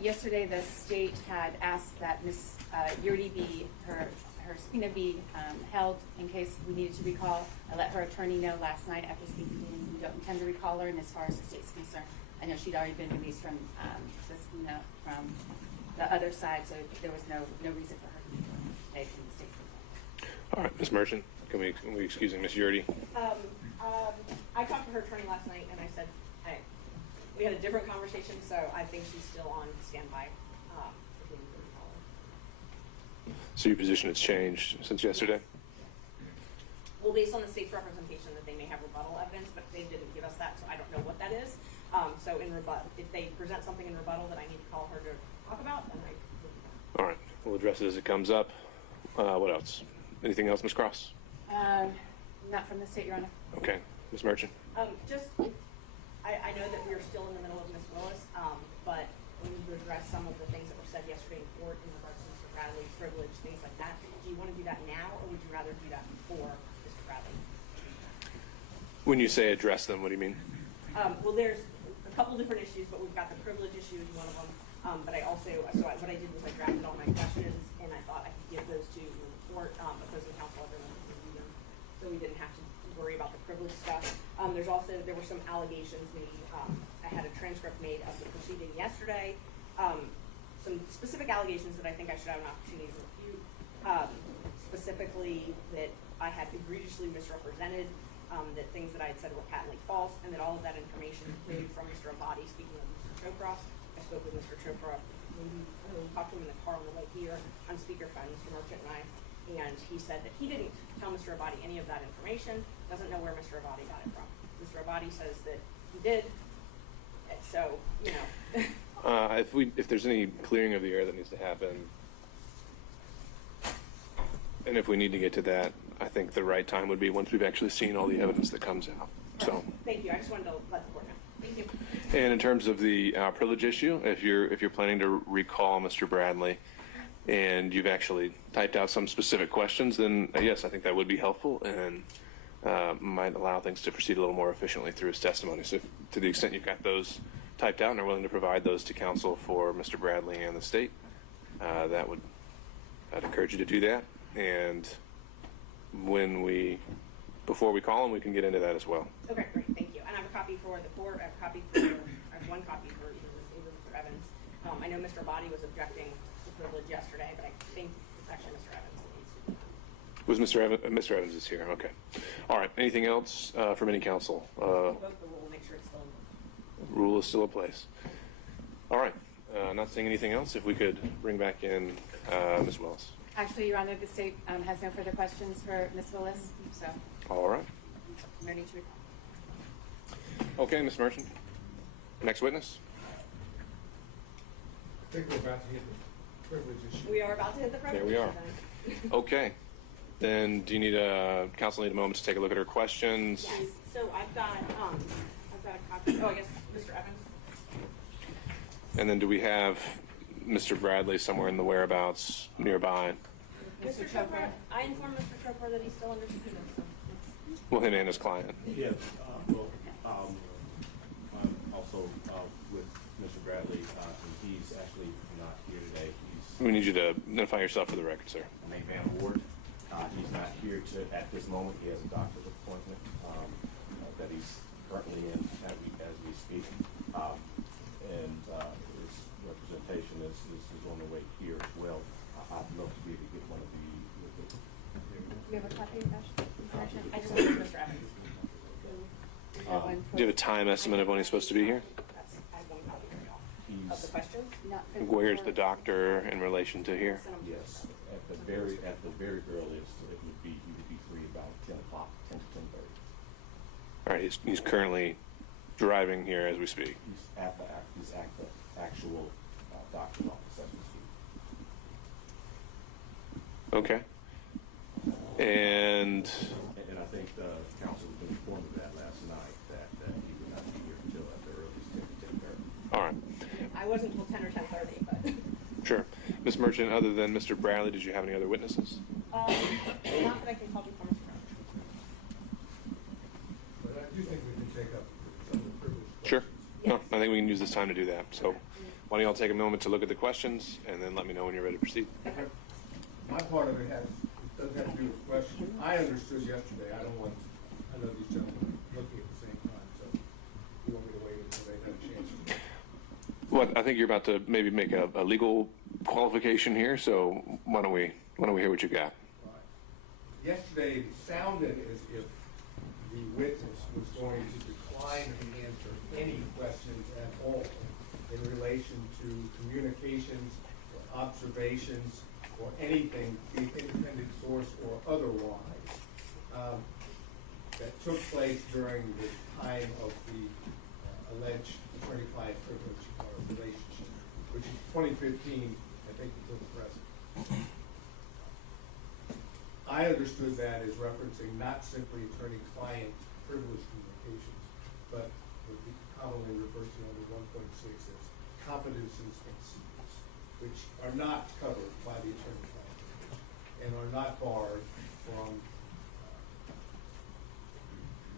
Yesterday, the state had asked that Ms. Yurdi be, her subpoena be held in case we needed to recall. I let her attorney know last night after speaking to me, we don't intend to recall her, and as far as the state's concerned, I know she'd already been released from the subpoena from the other side, so there was no reason for her to be today from the state's concerned. All right, Ms. Merchant, can we excuse Ms. Yurdi? I talked to her attorney last night, and I said, we had a different conversation, so I think she's still on standby. If we need to recall her. So your position has changed since yesterday? Well, based on the state's representation that they may have rebuttal evidence, but they didn't give us that, so I don't know what that is. So in rebuttal, if they present something in rebuttal that I need to call her to talk about, then I will do that. All right, we'll address it as it comes up. What else? Anything else, Ms. Cross? Not from the state, Your Honor. Okay, Ms. Merchant. I know that we're still in the middle of Ms. Willis, but we need to address some of the things that were said yesterday in court in regards to Mr. Bradley's privilege, things like that. Do you want to do that now, or would you rather do that before Mr. Bradley? When you say address them, what do you mean? Well, there's a couple different issues, but we've got the privilege issue as one of them. But I also, what I did was I drafted all my questions, and I thought I could give those to the court, opposing counsel, everyone could review them, so we didn't have to worry about the privilege stuff. There were some allegations made. I had a transcript made of the proceeding yesterday. Some specific allegations that I think I should have an opportunity to review. Specifically that I had egregiously misrepresented, that things that I had said were patently false, and that all of that information came from Mr. Abadi, speaking of Mr. Chopra. I spoke with Mr. Chopra, we talked to him in the car on the way here on speakerphone, Mr. Merchant and I, and he said that he didn't tell Mr. Abadi any of that information, doesn't know where Mr. Abadi got it from. Mr. Abadi says that he did, so, you know. If there's any clearing of the air that needs to happen, and if we need to get to that, I think the right time would be once we've actually seen all the evidence that comes out. So. Thank you. I just wanted to let the court know. Thank you. And in terms of the privilege issue, if you're planning to recall Mr. Bradley, and you've actually typed out some specific questions, then yes, I think that would be helpful and might allow things to proceed a little more efficiently through his testimony. So, to the extent you've got those typed out and are willing to provide those to counsel for Mr. Bradley and the state, I'd encourage you to do that. And before we call him, we can get into that as well. Okay, great, thank you. And I have a copy for the court. I have one copy for either Mr. Evans. I know Mr. Abadi was objecting to privilege yesterday, but I think it's actually Mr. Evans that needs to do that. Was Mr. Evans is here? Okay. All right. Anything else from any counsel? We'll make sure it's still in. Rule is still in place. All right. Not saying anything else. If we could bring back in Ms. Willis. Actually, Your Honor, the state has no further questions for Ms. Willis, so. All right. No need to recall. Okay, Ms. Merchant. Next witness. I think we're about to hit the privilege issue. We are about to hit the privilege There we are. issue. Okay. Then do you need counsel need a moment to take a look at her questions? Yes. So I've got a copy. Oh, I guess Mr. Evans. And then do we have Mr. Bradley somewhere in the whereabouts nearby? Mr. Chopra. I informed Mr. Chopra that he's still under subpoena. So Well, him and his client. Yes, I'm also with Mr. Bradley, and he's actually not here today. We need you to identify yourself for the record, sir. Nate Van Ward. He's not here at this moment. He has a doctor's appointment that he's currently in as we speak. And his representation is on the way here as well. I'd love to be able to get one of the. Do you have a copy of that? I just want Mr. Evans. Do you have a time estimate of when he's supposed to be here? I have one copy right now. Of the questions? Where's the doctor in relation to here? Yes, at the very earliest, he would be free about 10 o'clock, 10 to 10:30. All right, he's currently driving here as we speak. He's at the actual doctor's office as we speak. Okay. And I think the council was informed of that last night, that he would not be here until at the earliest 10 to 10:30. all right, I wasn't until 10 or 10:30, but. sure. Ms. Merchant, other than Mr. Bradley, did you have any other witnesses? Not that I can call before Mr. Brown. But I do think we can take up some of the privilege questions. Sure. No, I think we can use this time to do that. So why don't y'all take a moment to look at the questions, and then let me know when you're ready to proceed. My part of it doesn't have to do with the question. I understood yesterday, I know these gentlemen are looking at the same time, so you want me to wait until they've had a chance to. Well, I think you're about to maybe make a legal qualification here, so why don't we hear what you got? Right. Yesterday, it sounded as if the witness was going to decline to answer any questions at all in relation to communications or observations or anything, independent source or otherwise, that took place during the time of the alleged attorney-client privilege relationship, which is 2015, I think, until the present. I understood that as referencing not simply attorney-client privilege communications, but what we commonly refer to under 1.6 as confidences and secrets, which are not covered by the attorney-client privilege and are not barred from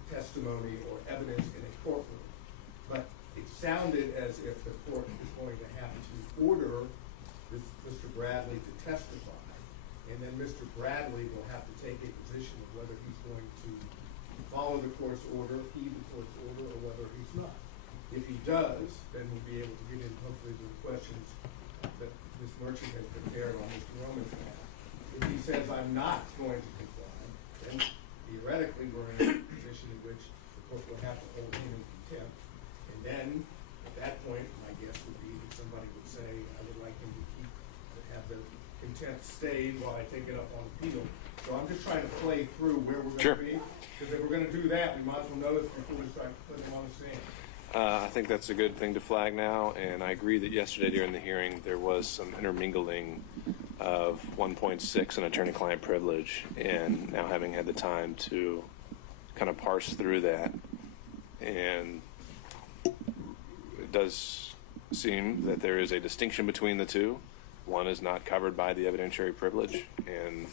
testimony or evidence in a courtroom. But it sounded as if the court was going to have to order Mr. Bradley to testify, and then Mr. Bradley will have to take a position of whether he's going to follow the court's order, heed the court's order, or whether he's not. If he does, then we'll be able to get in hopefully to the questions that Ms. Merchant has prepared on Mr. Roman's behalf. If he says, I'm not going to comply, then theoretically we're in a position in which the court will have to hold him in contempt. And then, at that point, my guess would be that somebody would say, I would like him to have the contempt stayed while I take it up on appeal. So I'm just trying to play through where we're going to be. Because if we're going to do that, we might as well know this before we start putting him on the stand. I think that's a good thing to flag now, and I agree that yesterday during the hearing there was some intermingling of 1.6 and attorney-client privilege, and now having had the time to kind of parse through that, and it does seem that there is a distinction between the two. One is not covered by the evidentiary privilege, and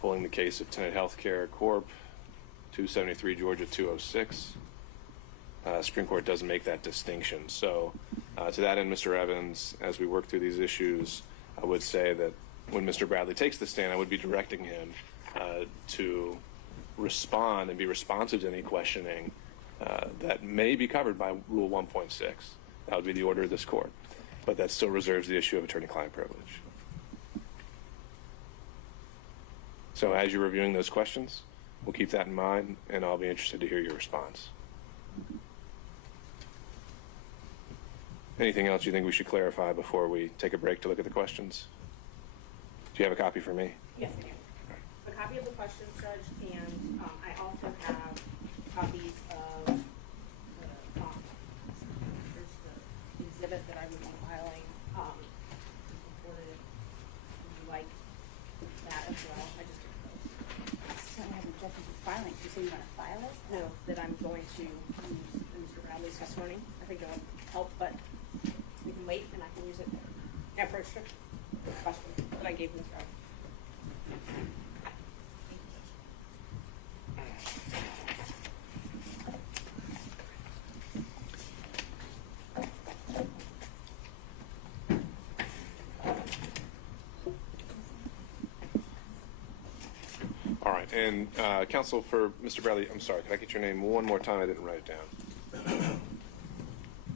pulling the case of Tenet Healthcare Corp., 273 Georgia 206. Supreme Court doesn't make that distinction. So to that end, Mr. Evans, as we work through these issues, I would say that when Mr. Bradley takes the stand, I would be directing him to respond and be responsive to any questioning that may be covered by Rule 1.6. That would be the order of this court. But that still reserves the issue of attorney-client privilege. So as you're reviewing those questions, we'll keep that in mind, and I'll be interested to hear your response. Anything else you think we should clarify before we take a break to look at the questions? Do you have a copy for me? Yes, I do. A copy of the questions, Judge, and I also have copies of there's the exhibit that I would be filing. Would you like that as well? I just took those. So I have objections to filing. You say you want to file it? No, that I'm going to use in Mr. Bradley's testimony. I think it'll help, but we can wait and I can use it after it's the question that I gave Mr. Bradley. All right, and counsel for Mr. Bradley, I'm sorry, can I get your name one more time? I didn't write it down.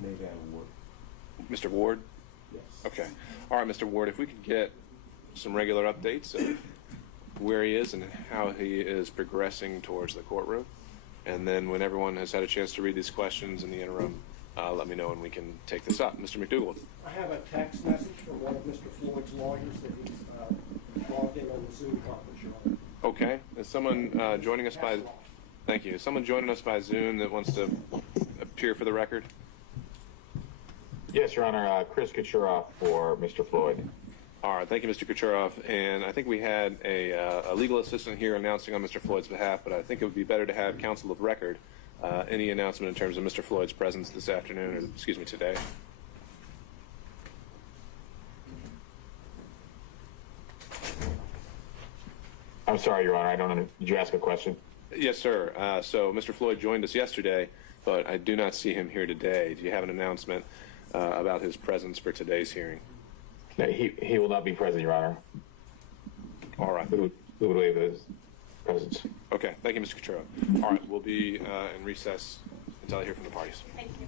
Maybe I would. Mr. Ward? Yes. Okay. All right, Mr. Ward, if we could get some regular updates of where he is and how he is progressing towards the courtroom. And then when everyone has had a chance to read these questions in the interim, let me know and we can take this up. Mr. McDougall. I have a text message from one of Mr. Floyd's lawyers that he's logged in on the Zoom conference, Your Honor. Okay. Is someone joining us by... Thank you. Is someone joining us by Zoom that wants to appear for the record? Yes, Your Honor. Chris Kucheroff for Mr. Floyd. All right. Thank you, Mr. Kucheroff. And I think we had a legal assistant here announcing on Mr. Floyd's behalf, but I think it would be better to have counsel of record any announcement in terms of Mr. Floyd's presence this afternoon, or excuse me, today. I'm sorry, Your Honor. I don't know. Did you ask a question? Yes, sir. So Mr. Floyd joined us yesterday, but I do not see him here today. Do you have an announcement about his presence for today's hearing? No, he will not be present, Your Honor. All right. We would waive his presence. Okay. Thank you, Mr. Cottrell. All right. We'll be in recess until I hear from the parties. Thank you.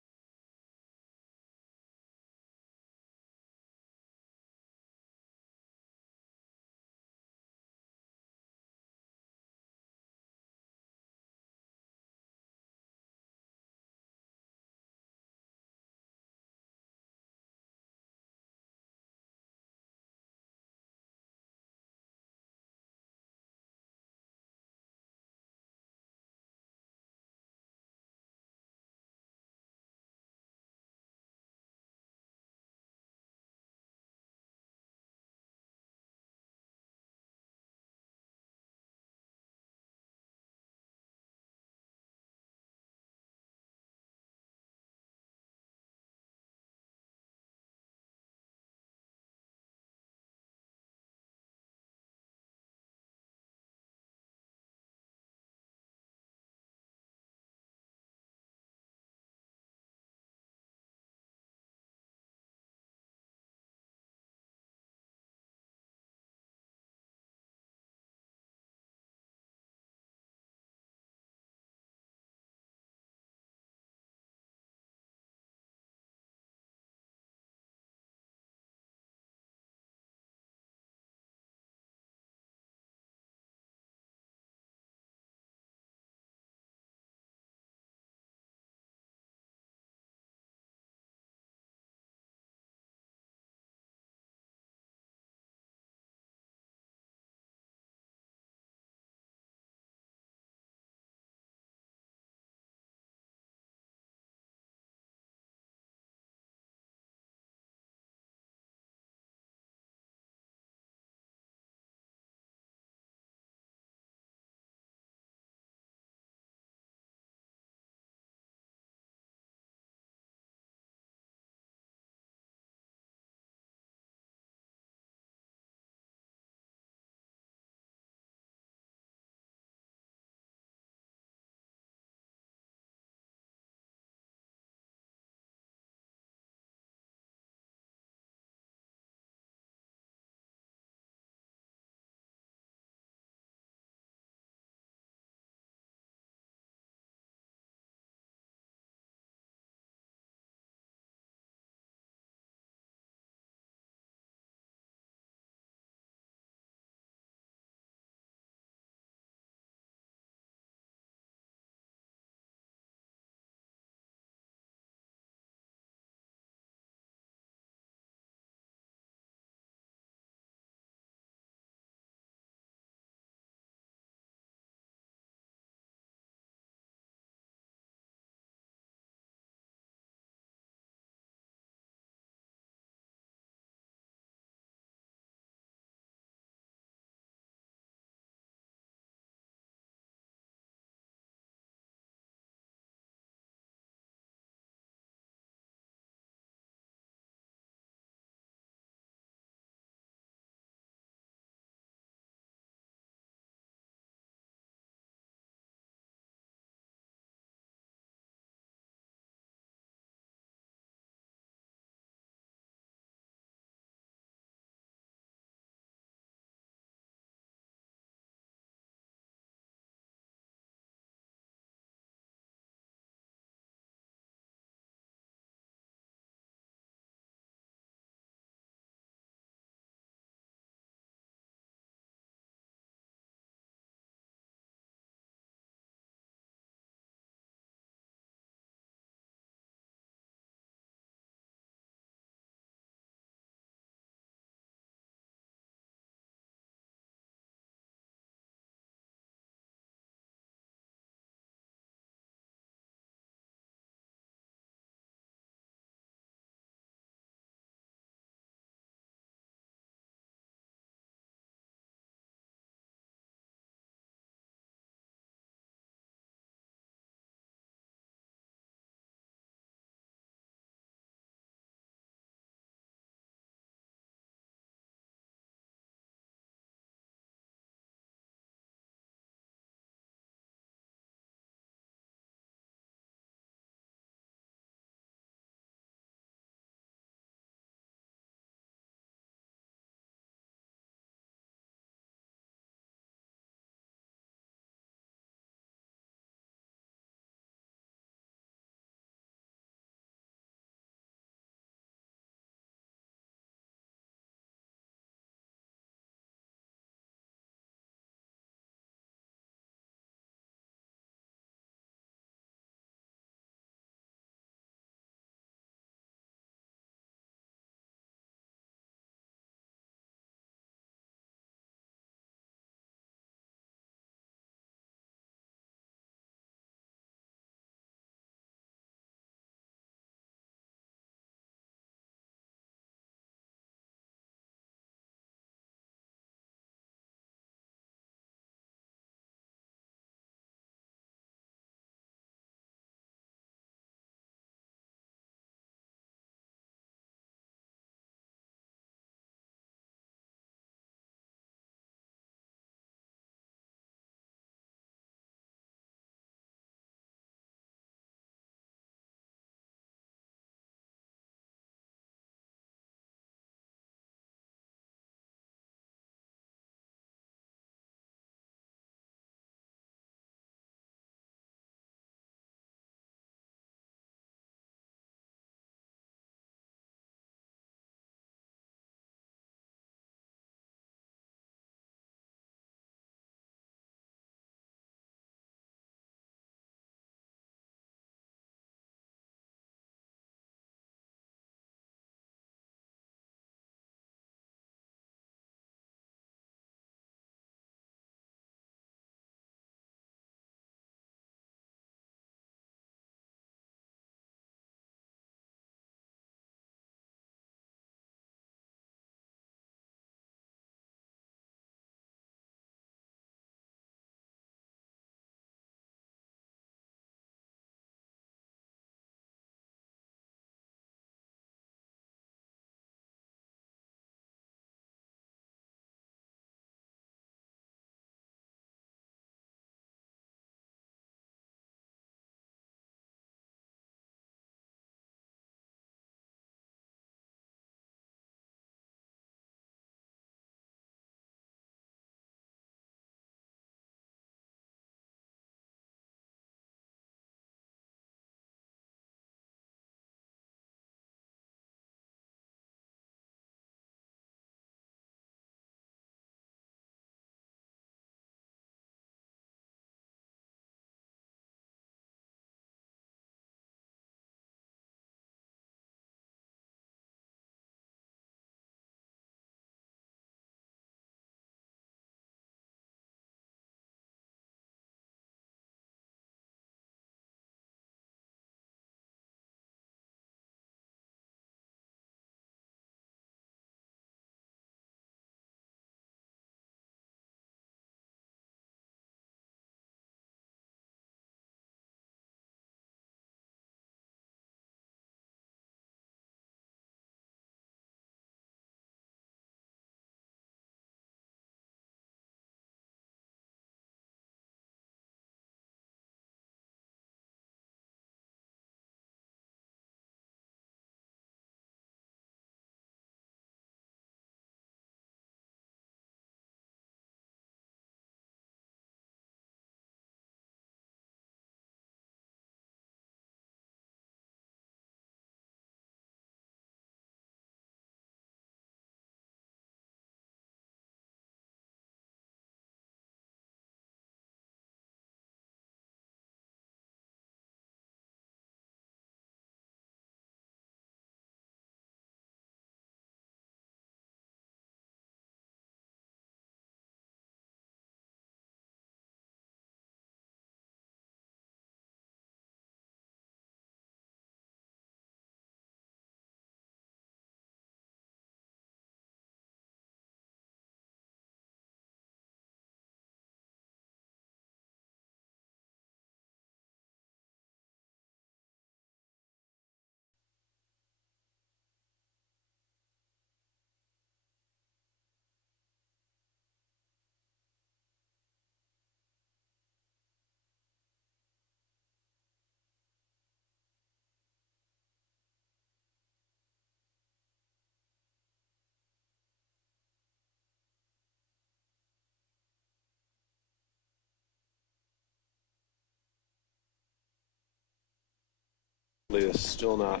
is still not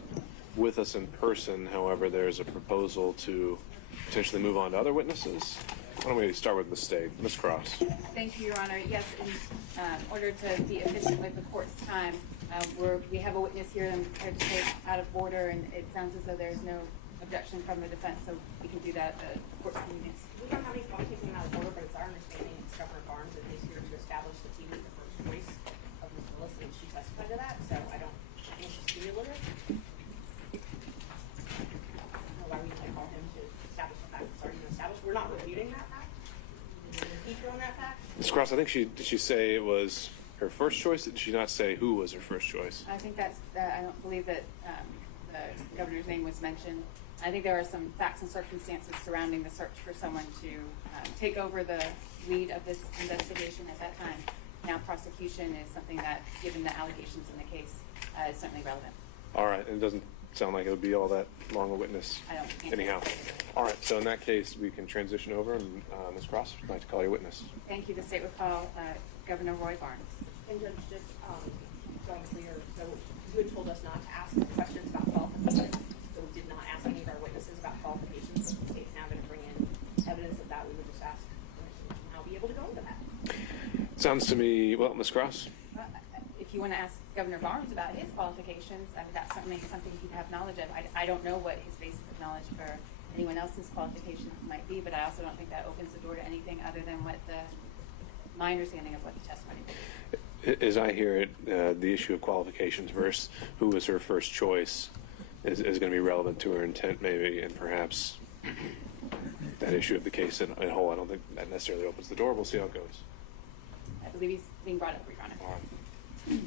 with us in person. However, there's a proposal to potentially move on to other witnesses. Why don't we start with the state? Ms. Cross. Thank you, Your Honor. Yes, in order to be efficient with the court's time, we have a witness here that I'm prepared to take out of order, and it sounds as though there's no objection from the defense, so we can do that at the court's convenience. We don't have any problem taking him out of order, but it's our understanding it's Governor Barnes that is here to establish that he was the first choice of Ms. Willis, and she testified to that, so I think she's cumulative. I don't know why we can't call him to establish the fact it's already been established. We're not refuting that fact. We're impeach her on that fact. Ms. Cross, I think did she say it was her first choice? Did she not say who was her first choice? I think I don't believe that the governor's name was mentioned. I think there are some facts and circumstances surrounding the search for someone to take over the lead of this investigation at that time. Now, prosecution is something that, given the allegations in the case, is certainly relevant. All right, and it doesn't sound like it would be all that long a witness I don't think anyhow. All right, so in that case, we can transition over, and Ms. Cross, would like to call your witness. Thank you. The state would call Governor Roy Barnes. And Judge, just so I'm clear, so you had told us not to ask questions about qualifications, so we did not ask any of our witnesses about qualifications, so the state's now going to bring in evidence of that. We would just ask permission to now be able to go into that. Sounds to me, well, Ms. Cross? If you want to ask Governor Barnes about his qualifications, I mean, that's certainly something he'd have knowledge of. I don't know what his basis of knowledge for anyone else's qualifications might be, but I also don't think that opens the door to anything other than my understanding of what the testimony was. As I hear it, the issue of qualifications versus who was her first choice is going to be relevant to her intent, maybe, and perhaps that issue of the case in whole. I don't think that necessarily opens the door. We'll see how it goes. I believe he's being brought up, Your Honor. All right.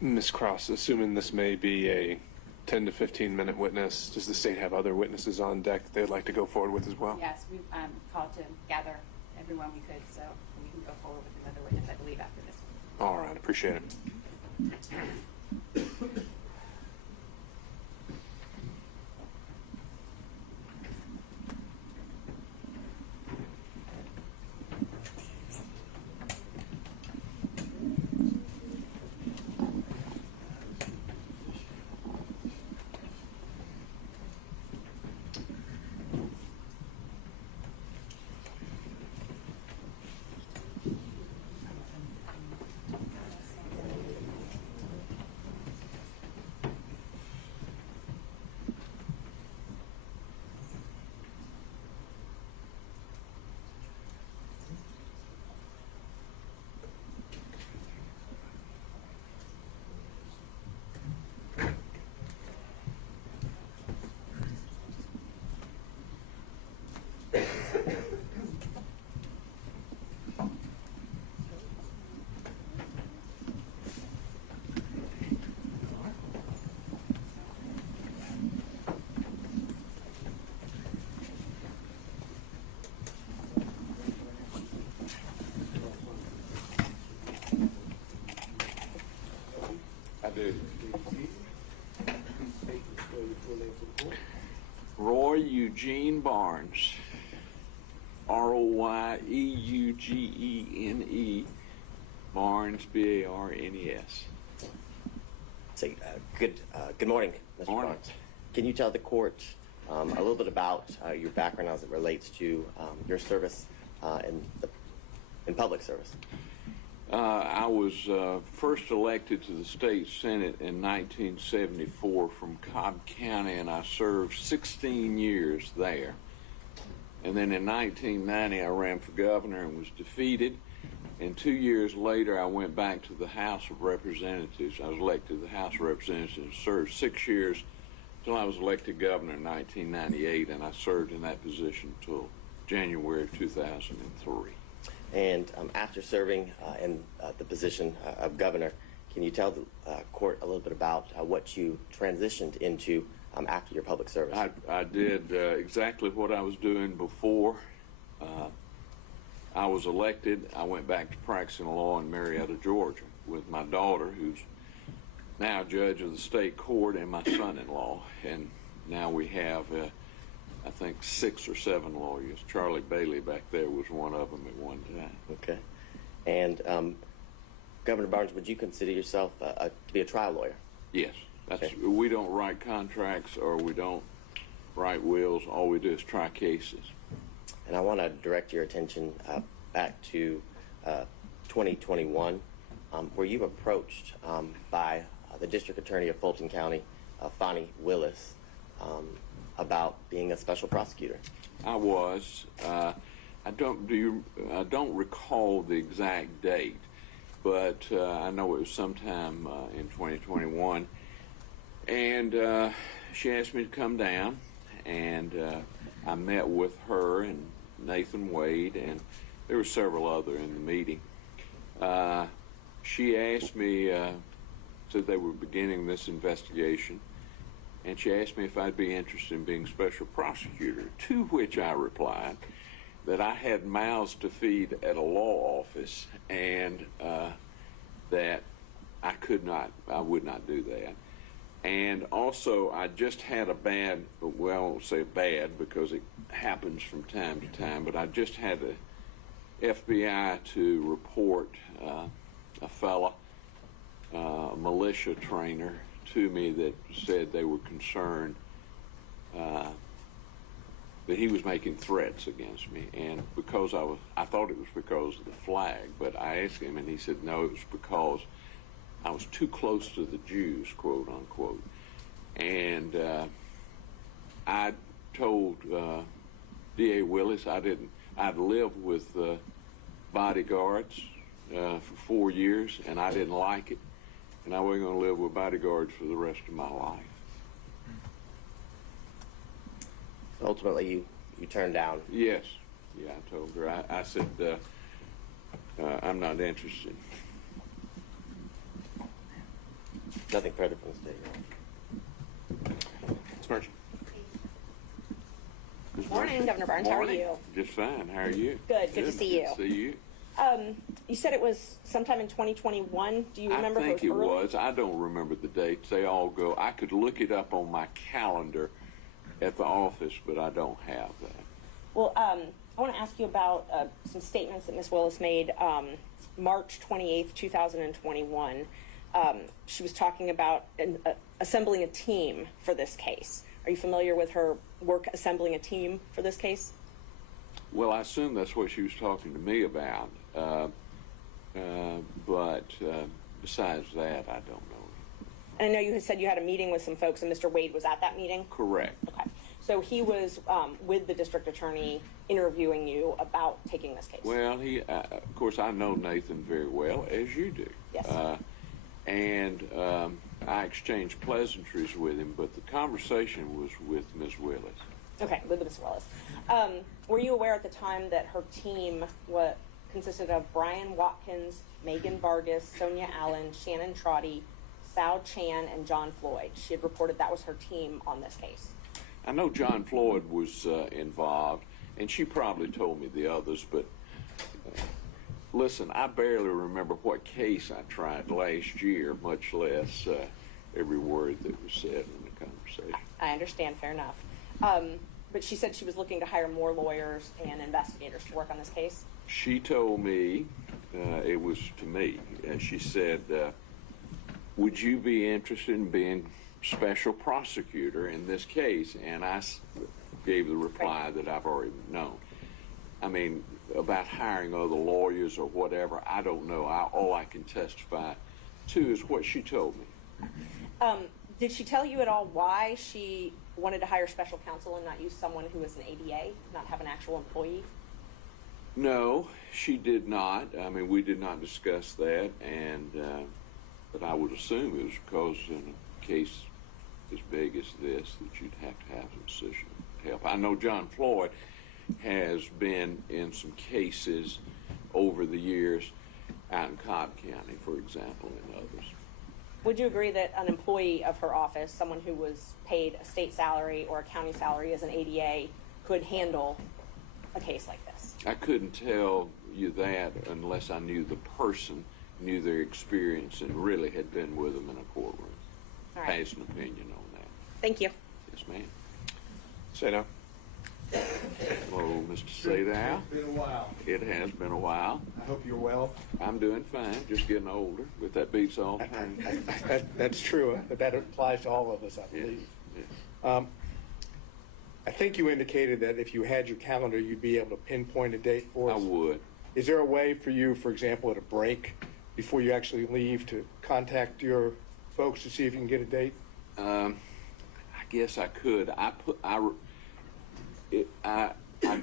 Ms. Cross, assuming this may be a 10 to 15-minute witness, does the state have other witnesses on deck that they'd like to go forward with as well? Yes, we've called to gather everyone we could, so we can go forward with another witness, I believe, after this one. All right, appreciate it. do. Please state and spell your full name for the court. Roy Eugene Barnes, Royeugene, Barnes, Barnes. Say, good morning, Mr. Morning. Barnes. Can you tell the court a little bit about your background as it relates to your service in public service? I was first elected to the state senate in 1974 from Cobb County, and I served 16 years there. And then in 1990, I ran for governor and was defeated. And 2 years later, I went back to the House of Representatives. I was elected to the House of Representatives and served 6 years until I was elected governor in 1998, and I served in that position until January of 2003. And after serving in the position of governor, can you tell the court a little bit about what you transitioned into after your public service? I did exactly what I was doing before I was elected. I went back to practicing law in Marietta, Georgia, with my daughter, who's now judge of the state court, and my son-in-law. And now we have, I think, 6 or 7 lawyers. Charlie Bailey back there was one of them at one time. Okay. And Governor Barnes, would you consider yourself to be a trial lawyer? Yes. That's, Okay. We don't write contracts or we don't write wills. All we do is try cases. And I want to direct your attention back to 2021, where you approached by the district attorney of Fulton County, Fani Willis, about being a special prosecutor. I was. I don't recall the exact date, but I know it was sometime in 2021. And she asked me to come down, and I met with her and Nathan Wade, and there were several other in the meeting. She asked me, said they were beginning this investigation, and she asked me if I'd be interested in being special prosecutor, to which I replied that I had mouths to feed at a law office, and that I would not do that. And also, I just had a bad, well, I won't say bad because it happens from time to time, but I just had the FBI to report a fella, militia trainer, to me that said they were concerned that he was making threats against me. And because I thought it was because of the flag, but I asked him and he said, no, it was because I was too close to the Jews, quote unquote. And I told D.A. Willis I'd lived with bodyguards for 4 years, and I didn't like it. And I wasn't going to live with bodyguards for the rest of my life. Ultimately, you turned down. Yes. Yeah, I told her. I said, I'm not interested. Nothing further from the state. Smirch. Morning, Governor Barnes. How are Morning. you? Just fine. How are you? Good to see you. Good to see you. You said it was sometime in 2021. Do you remember I think if it was early? was. I don't remember the dates. They all go. I could look it up on my calendar at the office, but I don't have that. Well, I want to ask you about some statements that Ms. Willis made March 28th, 2021. She was talking about assembling a team for this case. Are you familiar with her work assembling a team for this case? Well, I assume that's what she was talking to me about. But besides that, I don't know. And I know you had said you had a meeting with some folks, and Mr. Wade was at that meeting? Correct. Okay. So he was with the district attorney interviewing you about taking this case? Well, of course, I know Nathan very well, as you do. Yes. And I exchanged pleasantries with him, but the conversation was with Ms. Willis. Okay, with Ms. Willis. Were you aware at the time that her team consisted of Brian Watkins, Megan Vargas, Sonia Allen, Shannon Trotty, Sal Chan, and John Floyd? She had reported that was her team on this case. I know John Floyd was involved, and she probably told me the others, but Listen, I barely remember what case I tried last year, much less every word that was said in the conversation. I understand, fair enough. But she said she was looking to hire more lawyers and investigators to work on this case. She told me, it was to me, she said, would you be interested in being special prosecutor in this case? And I gave the reply that I've already known. I mean, about hiring other lawyers or whatever, I don't know. All I can testify to is what she told me. Did she tell you at all why she wanted to hire special counsel and not use someone who was an ADA, not have an actual employee? No, she did not. I mean, we did not discuss that, and but I would assume it was because in a case as big as this that you'd have to have some decision help. I know John Floyd has been in some cases over the years out in Cobb County, for example, and others. Would you agree that an employee of her office, someone who was paid a state salary or a county salary as an ADA, could handle a case like this? I couldn't tell you that unless I knew the person, knew their experience, and really had been with them in a courtroom. All right. Has an opinion on that. Thank you. Yes, ma'am. Say no. Hello, Mr. Sadow. It's been a while. It has been a while. I hope you're well. I'm doing fine, just getting older, but that beats all time. That's true, but that applies to all of us, I believe. Yeah. I think you indicated that if you had your calendar, you'd be able to pinpoint a date for I us. would. Is there a way for you, for example, at a break, before you actually leave, to contact your folks to see if you can get a date? I guess I could. I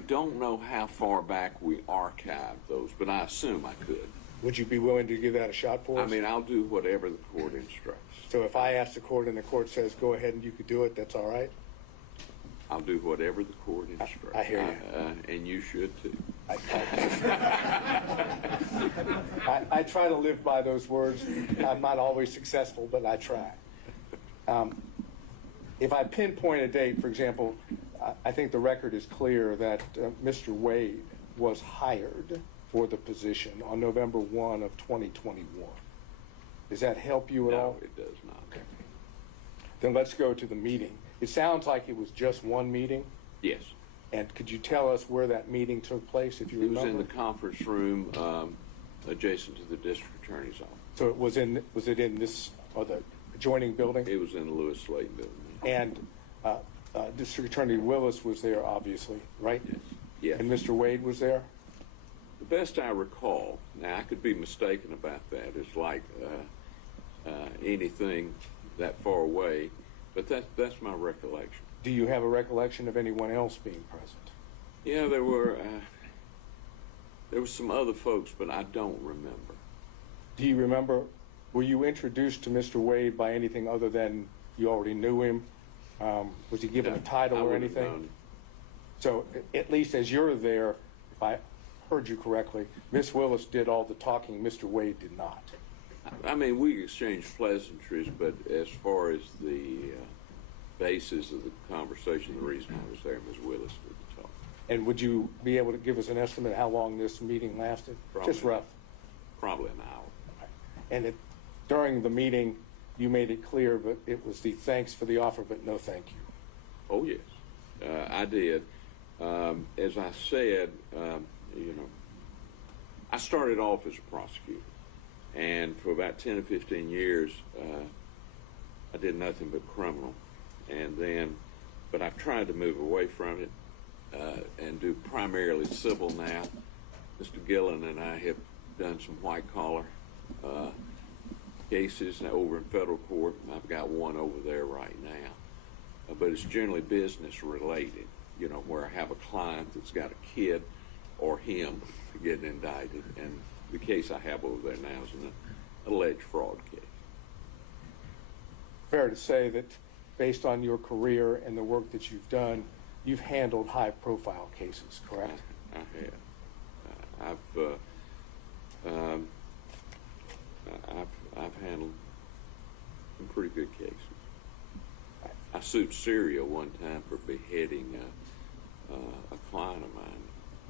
don't know how far back we archived those, but I assume I could. Would you be willing to give that a shot for us? I mean, I'll do whatever the court instructs. So if I ask the court and the court says, go ahead and you could do it, that's all right? I'll do whatever the court instructs. I hear you. And you should too. I try to live by those words. I'm not always successful, but I try. If I pinpoint a date, for example, I think the record is clear that Mr. Wade was hired for the position on November 1 of 2021. Does that help you at all? No, it does not. Okay. Then let's go to the meeting. It sounds like it was just one meeting. Yes. And could you tell us where that meeting took place, if you It was remember? in the conference room adjacent to the district attorney's office. So was it in this, or the adjoining building? It was in the Lewis Slayton building. And District Attorney Willis was there, obviously, right? Yes. Yes. And Mr. Wade was there? The best I recall, now I could be mistaken about that, it's like anything that far away, but that's my recollection. Do you have a recollection of anyone else being present? Yeah, there was some other folks, but I don't remember. Do you remember, were you introduced to Mr. Wade by anything other than you already knew him? Was he given a title I or would've anything? known. So at least as you're there, if I heard you correctly, Miss Willis did all the talking, Mr. Wade did not. I mean, we exchanged pleasantries, but as far as the basis of the conversation, the reason I was there, Ms. Willis did the talk. And would you be able to give us an estimate of how long this meeting lasted? Probably. Just rough. Probably an hour. And during the meeting, you made it clear, but it was the thanks for the offer, but no thank you. Oh, yes, I did. As I said, I started off as a prosecutor, and for about 10 or 15 years, I did nothing but criminal. And then, but I've tried to move away from it and do primarily civil now. Mr. Gillen and I have done some white-collar cases over in federal court. I've got one over there right now. But it's generally business related, where I have a client that's got a kid or him getting indicted. And the case I have over there now is an alleged fraud case. Fair to say that based on your career and the work that you've done, you've handled high-profile cases, correct? I have. I've handled some pretty good cases. I sued Syria one time for beheading a client of mine,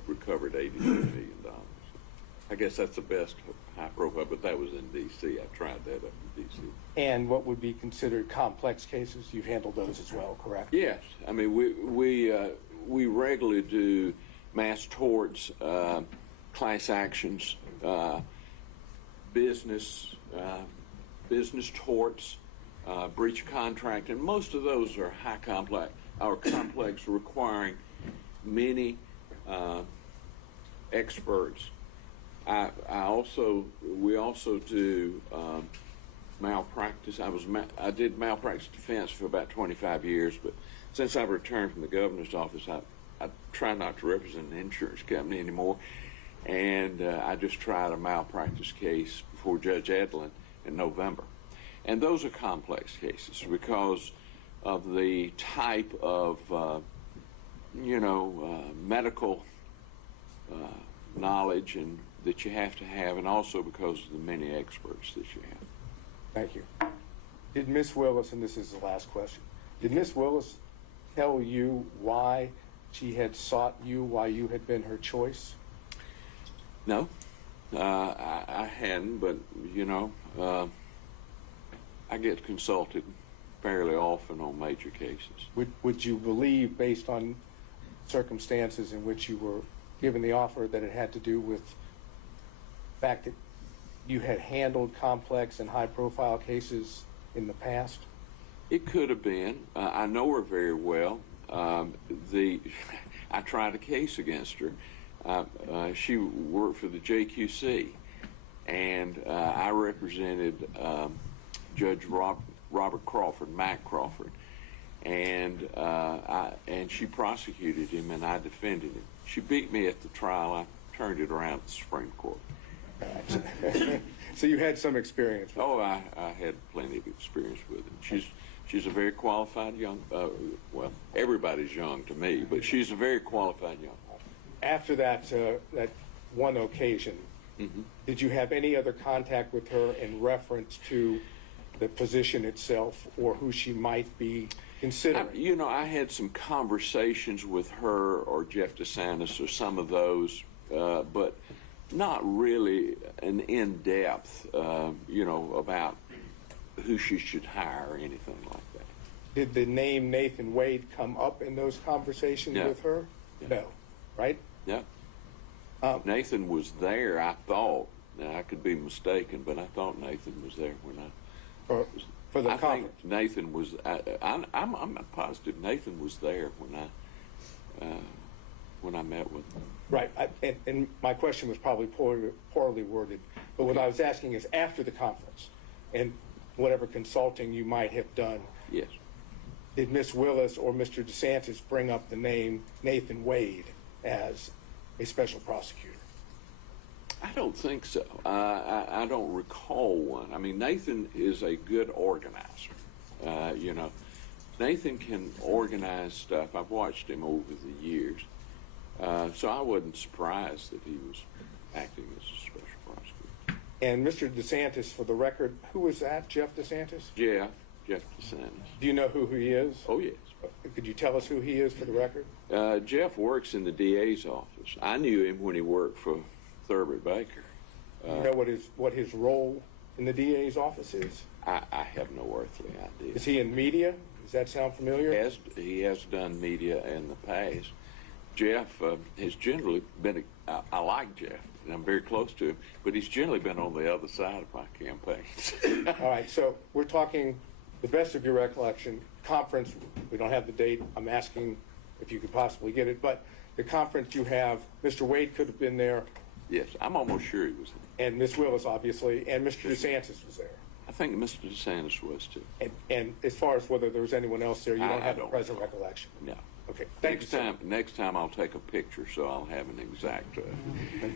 recovered $83 million. I guess that's the best high profile, but that was in D.C. I tried that up in D.C. And what would be considered complex cases, you've handled those as well, correct? Yes, I mean we regularly do mass torts, class actions, business torts, breach of contract, and most of those are high complex or complex, requiring many experts. We also do malpractice. I did malpractice defense for about 25 years, but since I've returned from the governor's office, I try not to represent an insurance company anymore, and I just tried a malpractice case before Judge Edlin in November. And those are complex cases because of the type of, medical knowledge and that you have to have, and also because of the many experts that you have. Thank you. Did Ms. Willis, and this is the last question, did Ms. Willis tell you why she had sought you, why you had been her choice? No, I hadn't, but, I get consulted fairly often on major cases. Would you believe, based on circumstances in which you were given the offer, that it had to do with the fact that you had handled complex and high-profile cases in the past? It could have been. I know her very well. I tried a case against her. She worked for the JQC, and I represented Judge Robert Crawford, Mac Crawford, and she prosecuted him, and I defended him. She beat me at the trial. I turned it around at the Supreme Court. So you had some experience with her. I had plenty of experience with her. She's a very qualified young, well, everybody's young to me, but she's a very qualified young woman. After that one occasion, did you have any other contact with her in reference to the position itself or who she might be considering? I had some conversations with her or Jeff DeSantis or some of those, but not really an in-depth, about who she should hire or anything like that. Did the name Nathan Wade come up in those conversations with her? No. Right? Yeah. Nathan was there, I thought. Now, I could be mistaken, but I thought Nathan was there when for the conference. Think Nathan was. I'm not positive Nathan was there when I met with him. Right. And my question was probably poorly worded, but what I was asking is after the conference and whatever consulting you might have done. Yes. Did Ms. Willis or Mr. DeSantis bring up the name Nathan Wade as a special prosecutor? I don't think so. I don't recall one. I mean, Nathan is a good organizer. Nathan can organize stuff. I've watched him over the years. So I wasn't surprised that he was acting as a special prosecutor. And Mr. DeSantis, for the record, who was that? Jeff DeSantis? Jeff DeSantis. Do you know who he is? Oh, yes. Could you tell us who he is for the record? Jeff works in the DA's office. I knew him when he worked for Thurber Baker. Do you know what his role in the DA's office is? I have no earthly idea. Is he in media? Does that sound familiar? He has done media in the past. Jeff has generally been, I like Jeff, and I'm very close to him, but he's generally been on the other side of my campaigns. All right, so we're talking, the best of your recollection, conference, we don't have the date, I'm asking if you could possibly get it, but the conference you have, Mr. Wade could have been there. Yes, I'm almost sure he was there. And Ms. Willis, obviously, and Mr. DeSantis was there. I think Mr. DeSantis was too. And as far as whether there was anyone else there, you don't have a present recollection? No. Okay. Next time I'll take a picture so I'll have an exact.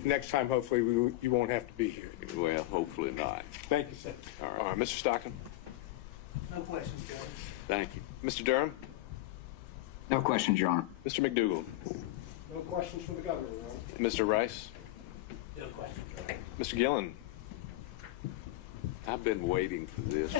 Next time, hopefully, you won't have to be here. Well, hopefully not. Thank you, sir. All right, Mr. Stockton. No questions, Judge. Thank you. Mr. Durham. No questions, Your Honor. Mr. McDougall. No questions for the governor, Your Honor. Mr. Rice. No questions, Your Honor. Mr. Gillen. I've been waiting for this.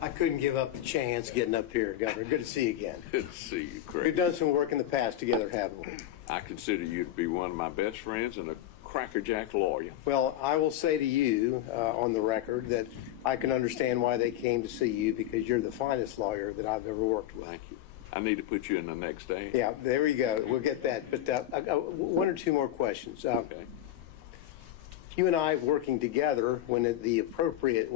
I couldn't give up the chance getting up here, Governor. Good to see you again. Good to see you, Craig. We've done some work in the past together, haven't we? I consider you to be one of my best friends and a crackerjack lawyer. Well, I will say to you on the record that I can understand why they came to see you, because you're the finest lawyer that I've ever worked with. Thank you. I need to put you in the next day. Yeah, there you go. We'll get that. But I got one or two more questions. Okay. You and I working together when it's appropriate.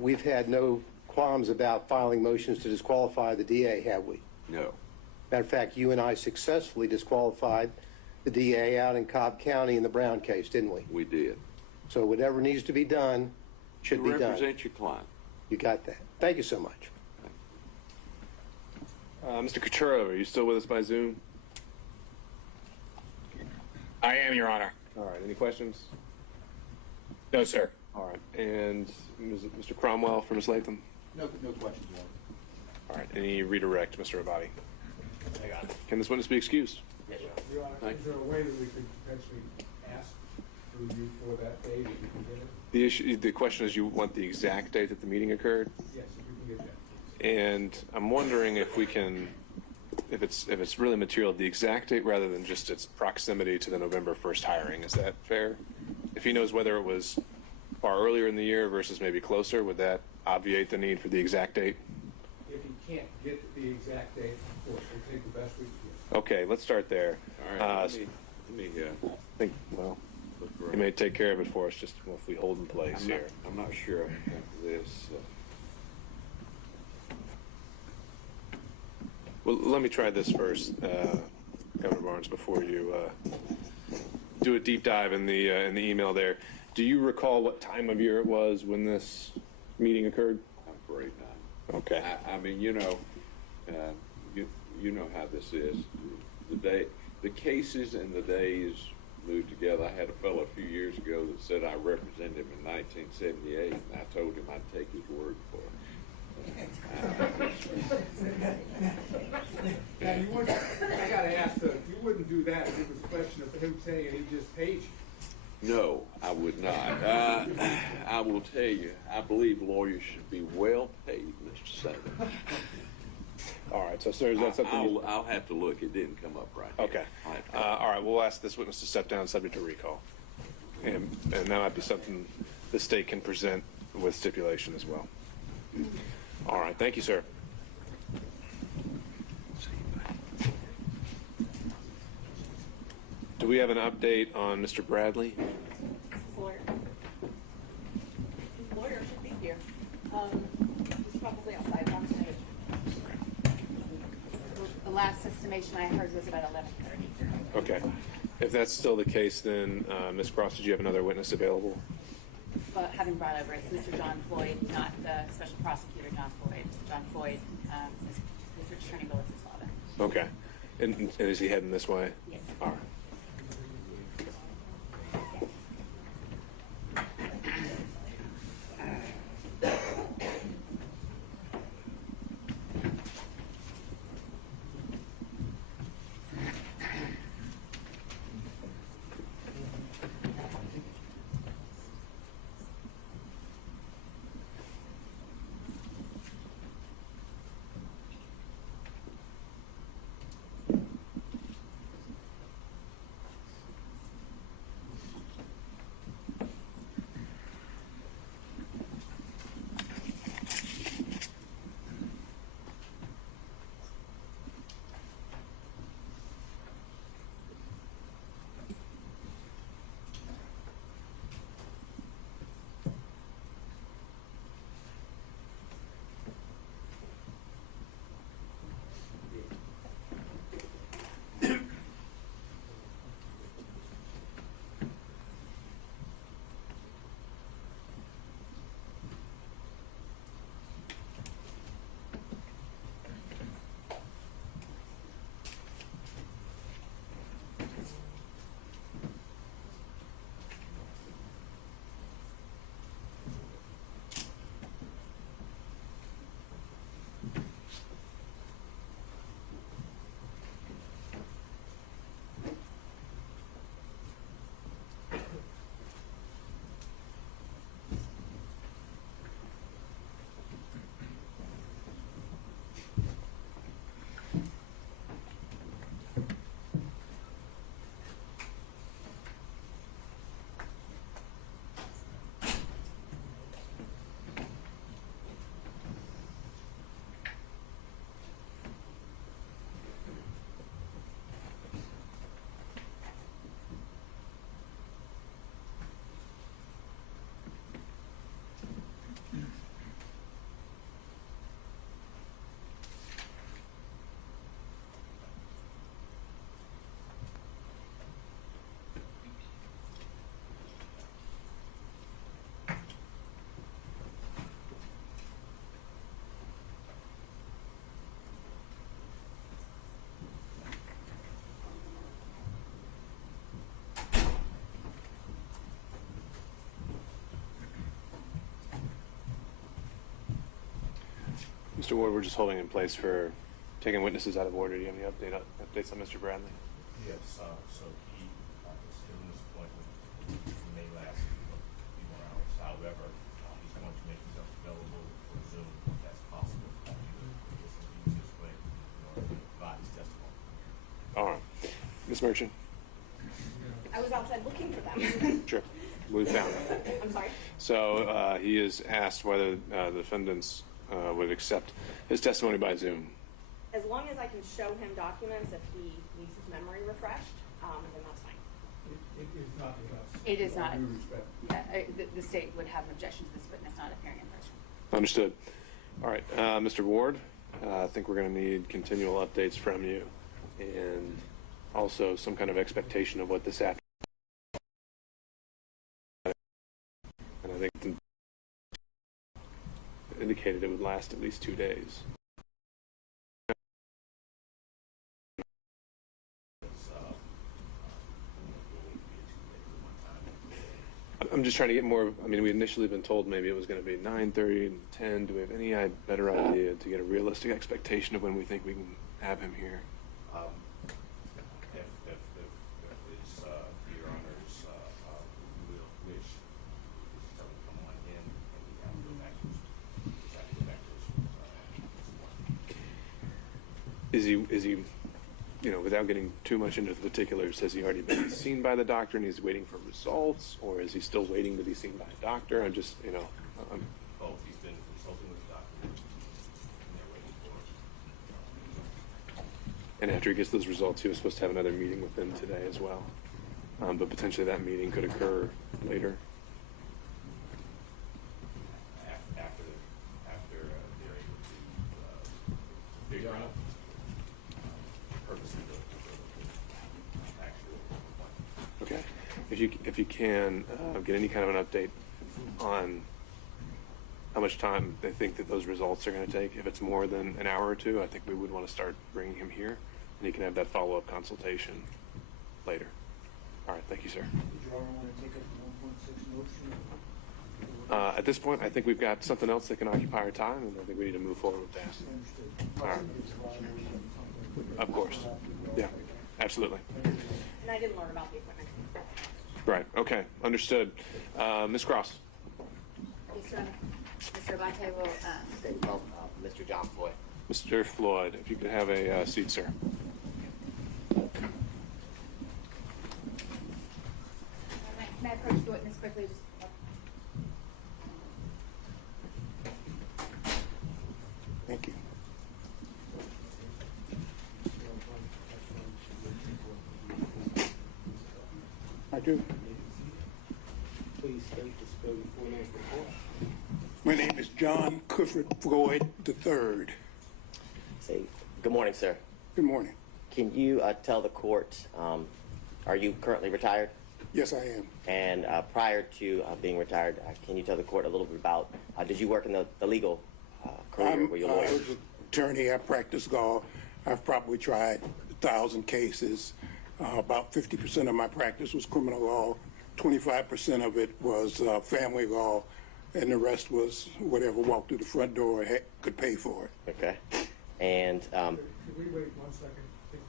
We've had no qualms about filing motions to disqualify the DA, have we? No. Matter of fact, you and I successfully disqualified the DA out in Cobb County in the Brown case, didn't we? We did. So whatever needs to be done should be You done. represent your client. You got that. Thank you so much. Mr. Coturo, are you still with us by Zoom? I am, Your Honor. All right. Any questions? No, sir. All right. And Mr. Cromwell for Ms. Latham? No questions, Your Honor. All right. Any redirect, Mr. Abadi? I got it. Can this witness be excused? Yes, Your Honor. Your Honor, Thank is there a way that we could potentially ask through you for that date if you can get it? The question is, you want the exact date that the meeting occurred? Yes, if we can get that. And I'm wondering if we can, if it's really material, the exact date rather than just its proximity to the November 1st hiring. Is that fair? If he knows whether it was far earlier in the year versus maybe closer, would that obviate the need for the exact date? If you can't get the exact date, of course, we'll take the best we can get. Okay, let's start there. All right. Let me I think, well, look you around. may take care of it for us just if we hold in place here. I'm not sure of this. Well, let me try this first, Governor Barnes, before you do a deep dive in the email there. Do you recall what time of year it was when this meeting occurred? I'm afraid not. Okay. I mean, you know how this is. The cases and the days move together. I had a fellow a few years ago that said I represented him in 1978, and I told him I'd take his word for it. Now, you wouldn't, I gotta ask, you wouldn't do that if it was a question of him saying he just paid you. No, I would not. I will tell you, I believe lawyers should be well paid, Mr. Senator. All right. So, sir, is that something? I'll have to look. It didn't come up right. Okay. I'll have to- All right. We'll ask this witness to step down, subject to recall, and that might be something the state can present with stipulation as well. All right. Thank you, sir. Do we have an update on Mr. Bradley? Lawyer. Lawyer should be here. He's probably outside on stage. The last estimation I heard was about 11:30. Okay. If that's still the case, then Ms. Cross, did you have another witness available? But having brought over, it's Mr. John Floyd, not the special prosecutor John Floyd. John Floyd, Mr. Attorney Willis' father. Okay. And is he heading this way? Yes. All right. Mr. Ward, we're just holding in place for taking witnesses out of order. Do you have any updates on Mr. Bradley? Yes, so he is still in this appointment. It may last a few more hours. However, he's going to make himself available for Zoom if that's possible. This is the easiest way in order to provide his testimony. All right. Ms. Merchant? I was outside looking for them. Sure. We found it. I'm sorry? So he is asked whether the defendants would accept his testimony by Zoom. As long as I can show him documents if he needs his memory refreshed, then that's fine. It is not us. It is not. With due respect. Yeah, the state would have an objection to this witness not appearing in person. Understood. All right, Mr. Ward, I think we're going to need continual updates from you and also some kind of expectation of what this after. And I think indicated it would last at least 2 days. I'm just trying to get more. I mean, we initially been told maybe it was going to be 9:30 and 10. Do we have any better idea to get a realistic expectation of when we think we can have him here? If it's your honors will wish, just tell him to come on in and we have to go back to Is he, you know, without getting too much into the particulars, has he already been seen by the doctor and he's waiting for results, or is he still waiting to be seen by a doctor? I'm just, you know. both. He's been consulting with the doctor and they're waiting for And after he gets those results, he was supposed to have another meeting with them today as well. But potentially that meeting could occur later. after they're able to figure out the purpose of the actual appointment. Okay. If you can get any kind of an update on how much time they think that those results are going to take. If it's more than an hour or two, I think we would want to start bringing him here, and he can have that follow-up consultation later. All right, thank you, sir. Did you all want to take up the 1.6 motion? At this point, I think we've got something else that can occupy our time, and I think we need to move forward with that. Understood. All right. Of course. Yeah, absolutely. And I didn't learn about the equipment. Right, okay, understood. Ms. Cross? Yes, Your Honor. Mr. Abate will, Mr. John Floyd. Mr. Floyd, if you could have a seat, sir. may I approach the witness quickly? Just, Thank you. I do. Please state the spell your full name for the court. My name is John Clifford Floyd III. Say, good morning, sir. Good morning. Can you tell the court, are you currently retired? Yes, I am. And prior to being retired, can you tell the court a little bit about, did you work in the legal career? Were you a lawyer? I was an attorney. I practiced law. I've probably tried 1,000 cases. About 50% of my practice was criminal law. 25% of it was family law. And the rest was whatever walked through the front door could pay for it. Okay. And Could we wait 1 second? I think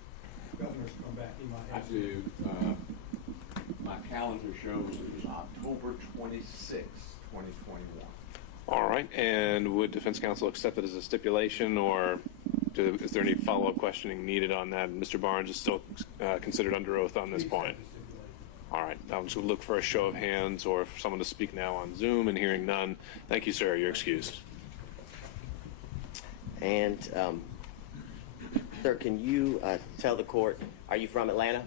the governor's come back. He might I ask. do. My calendar shows it was October 26, 2021. All right, and would defense counsel accept it as a stipulation, or is there any follow-up questioning needed on that? Mr. Barnes is still considered under oath on this point. All right, I was going to look for a show of hands or for someone to speak now on Zoom, and hearing none. Thank you, sir. You're excused. And sir, can you tell the court, are you from Atlanta?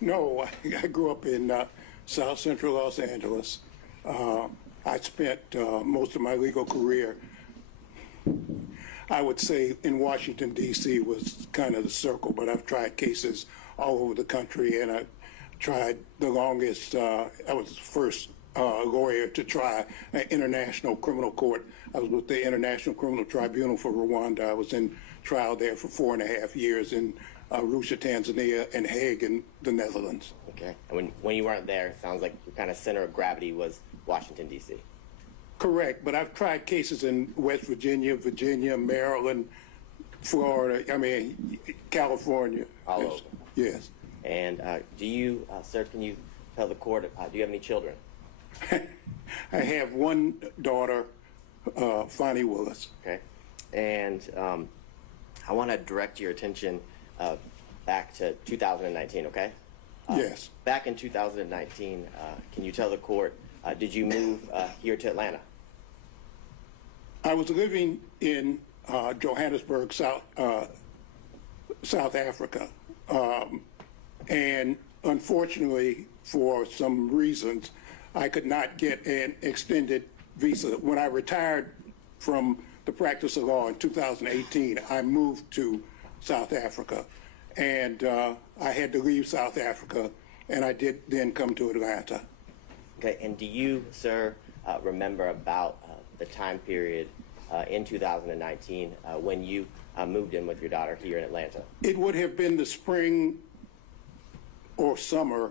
No, I grew up in South Central Los Angeles. I spent most of my legal career, I would say, in Washington, D.C. was kind of the circle, but I've tried cases all over the country, and I tried the longest. I was the first lawyer to try an international criminal court. I was with the International Criminal Tribunal for Rwanda. I was in trial there for 4.5 years in Arusha, Tanzania, and Hague in the Netherlands. Okay. And when you weren't there, it sounds like your kind of center of gravity was Washington, D.C. Correct, but I've tried cases in West Virginia, Maryland, Florida, California. All Yes. over. Yes. And do you, sir, can you tell the court, do you have any children? I have one daughter, Fani Willis. Okay. And I want to direct your attention back to 2019, okay? Yes. Back in 2019, can you tell the court, did you move here to Atlanta? I was living in Johannesburg, South Africa, and unfortunately, for some reasons, I could not get an extended visa. When I retired from the practice of law in 2018, I moved to South Africa, and I had to leave South Africa, and I did then come to Atlanta. Okay, and do you, sir, remember about the time period in 2019 when you moved in with your daughter here in Atlanta? It would have been the spring or summer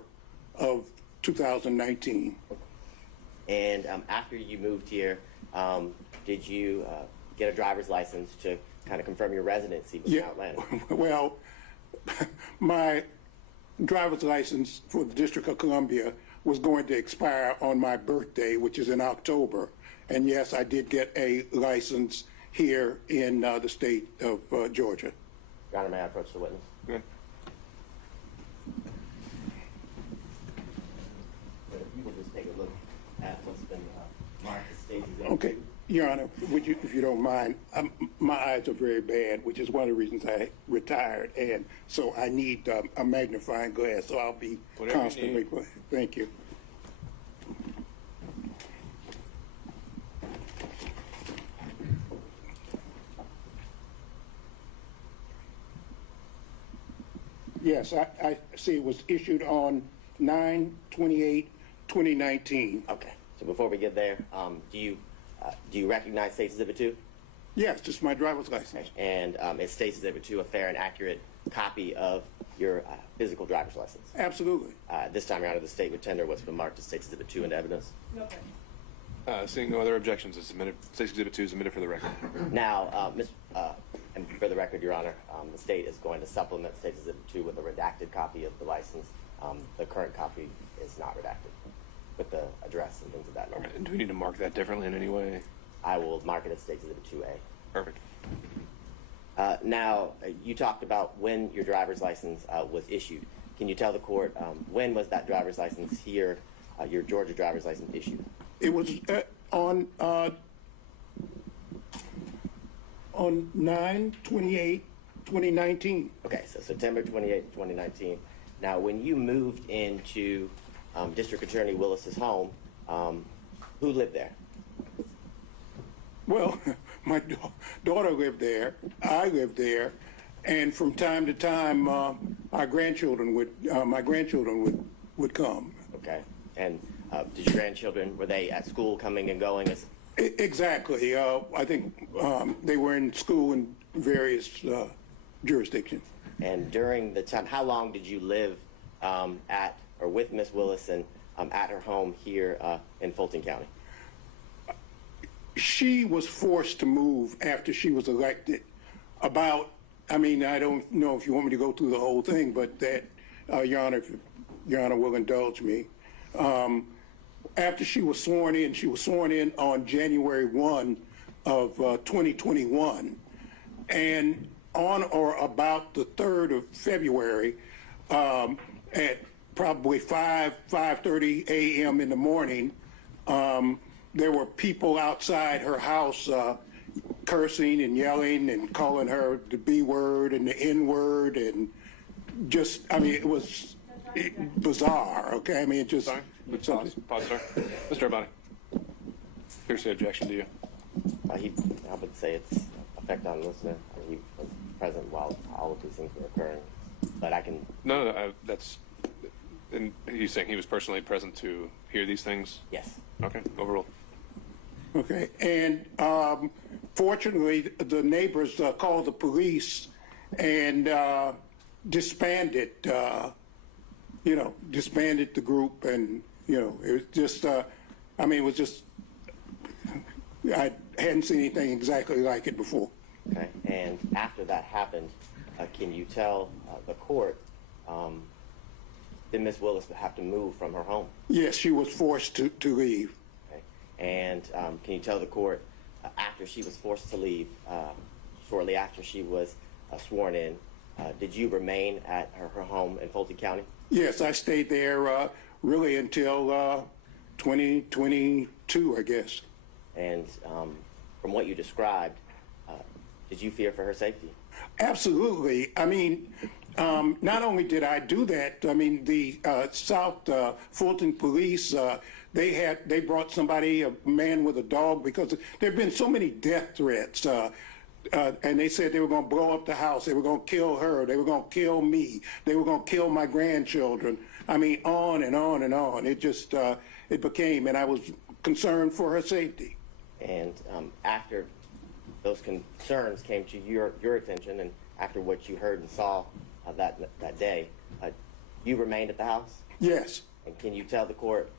of 2019. And after you moved here, did you get a driver's license to kind of confirm your residency within Atlanta? Well, my driver's license for the District of Columbia was going to expire on my birthday, which is in October. And yes, I did get a license here in the state of Georgia. Your Honor, may I approach the witness? Good. But if you would just take a look at what's been marked as Stacy's Okay, Your Honor, would you, if you don't mind, my eyes are very bad, which is one of the reasons I retired, and so I need a magnifying glass, so I'll be Whatever you constantly. need. Thank you. Yes, I see it was issued on 9/28/2019. Okay. So before we get there, do you recognize State's Exhibit 2? Yes, just my driver's license. And is State's Exhibit 2 a fair and accurate copy of your physical driver's license? Absolutely. This time, Your Honor, the state would tender what's been marked as State's Exhibit 2 into evidence. No, sir. Seeing no other objections, is submitted. State's Exhibit 2 is submitted for the record. Now, and for the record, Your Honor, the state is going to supplement State's Exhibit 2 with a redacted copy of the license. The current copy is not redacted with the address and things of that All nature. right, and do we need to mark that differently in any way? I will mark it as State's Exhibit 2A. Perfect. Now, you talked about when your driver's license was issued. Can you tell the court when was that driver's license here, your Georgia driver's license issued? It was on 9/28/2019. Okay, so September 28, 2019. Now, when you moved into District Attorney Willis's home, who lived there? Well, my daughter lived there. I lived there, and from time to time, my grandchildren would come. Okay, and did your grandchildren, were they at school coming and going? Exactly. I think they were in school in various jurisdictions. And during the time, how long did you live at or with Miss Willis and at her home here in Fulton County? She was forced to move after she was elected. I don't know if you want me to go through the whole thing, but that, Your Honor, if Your Honor will indulge me. After she was sworn in on January 1 of 2021, and on or about the 3rd of February, at probably 5:30 a.m. in the morning, there were people outside her house cursing and yelling and calling her the B word and the N word, and just, it was bizarre, okay? It just... Sorry? Pause, sir. Mr. Abadi. Here's the objection to you. I would say it's effect on listener. He was present while all of these things were occurring, but I can... No, that's... And he's saying he was personally present to hear these things? Yes. Okay, overruled. Okay, and fortunately, the neighbors called the police and disbanded the group, and it was just, it was just I hadn't seen anything exactly like it before. Okay. And after that happened, can you tell the court, did Ms. Willis have to move from her home? Yes, she was forced to leave. Okay. And can you tell the court, after she was forced to leave, shortly after she was sworn in, did you remain at her home in Fulton County? Yes, I stayed there really until 2022, I guess. And from what you described, did you fear for her safety? Absolutely. I mean, not only did I do that, I mean, the South Fulton police, they brought somebody, a man with a dog, because there have been so many death threats. And they said they were going to blow up the house. They were going to kill her. They were going to kill me. They were going to kill my grandchildren. I mean, on and on and on. It just, it became, and I was concerned for her safety. And after those concerns came to your attention, and after what you heard and saw that day, you remained at the house? Yes. And can you tell the court,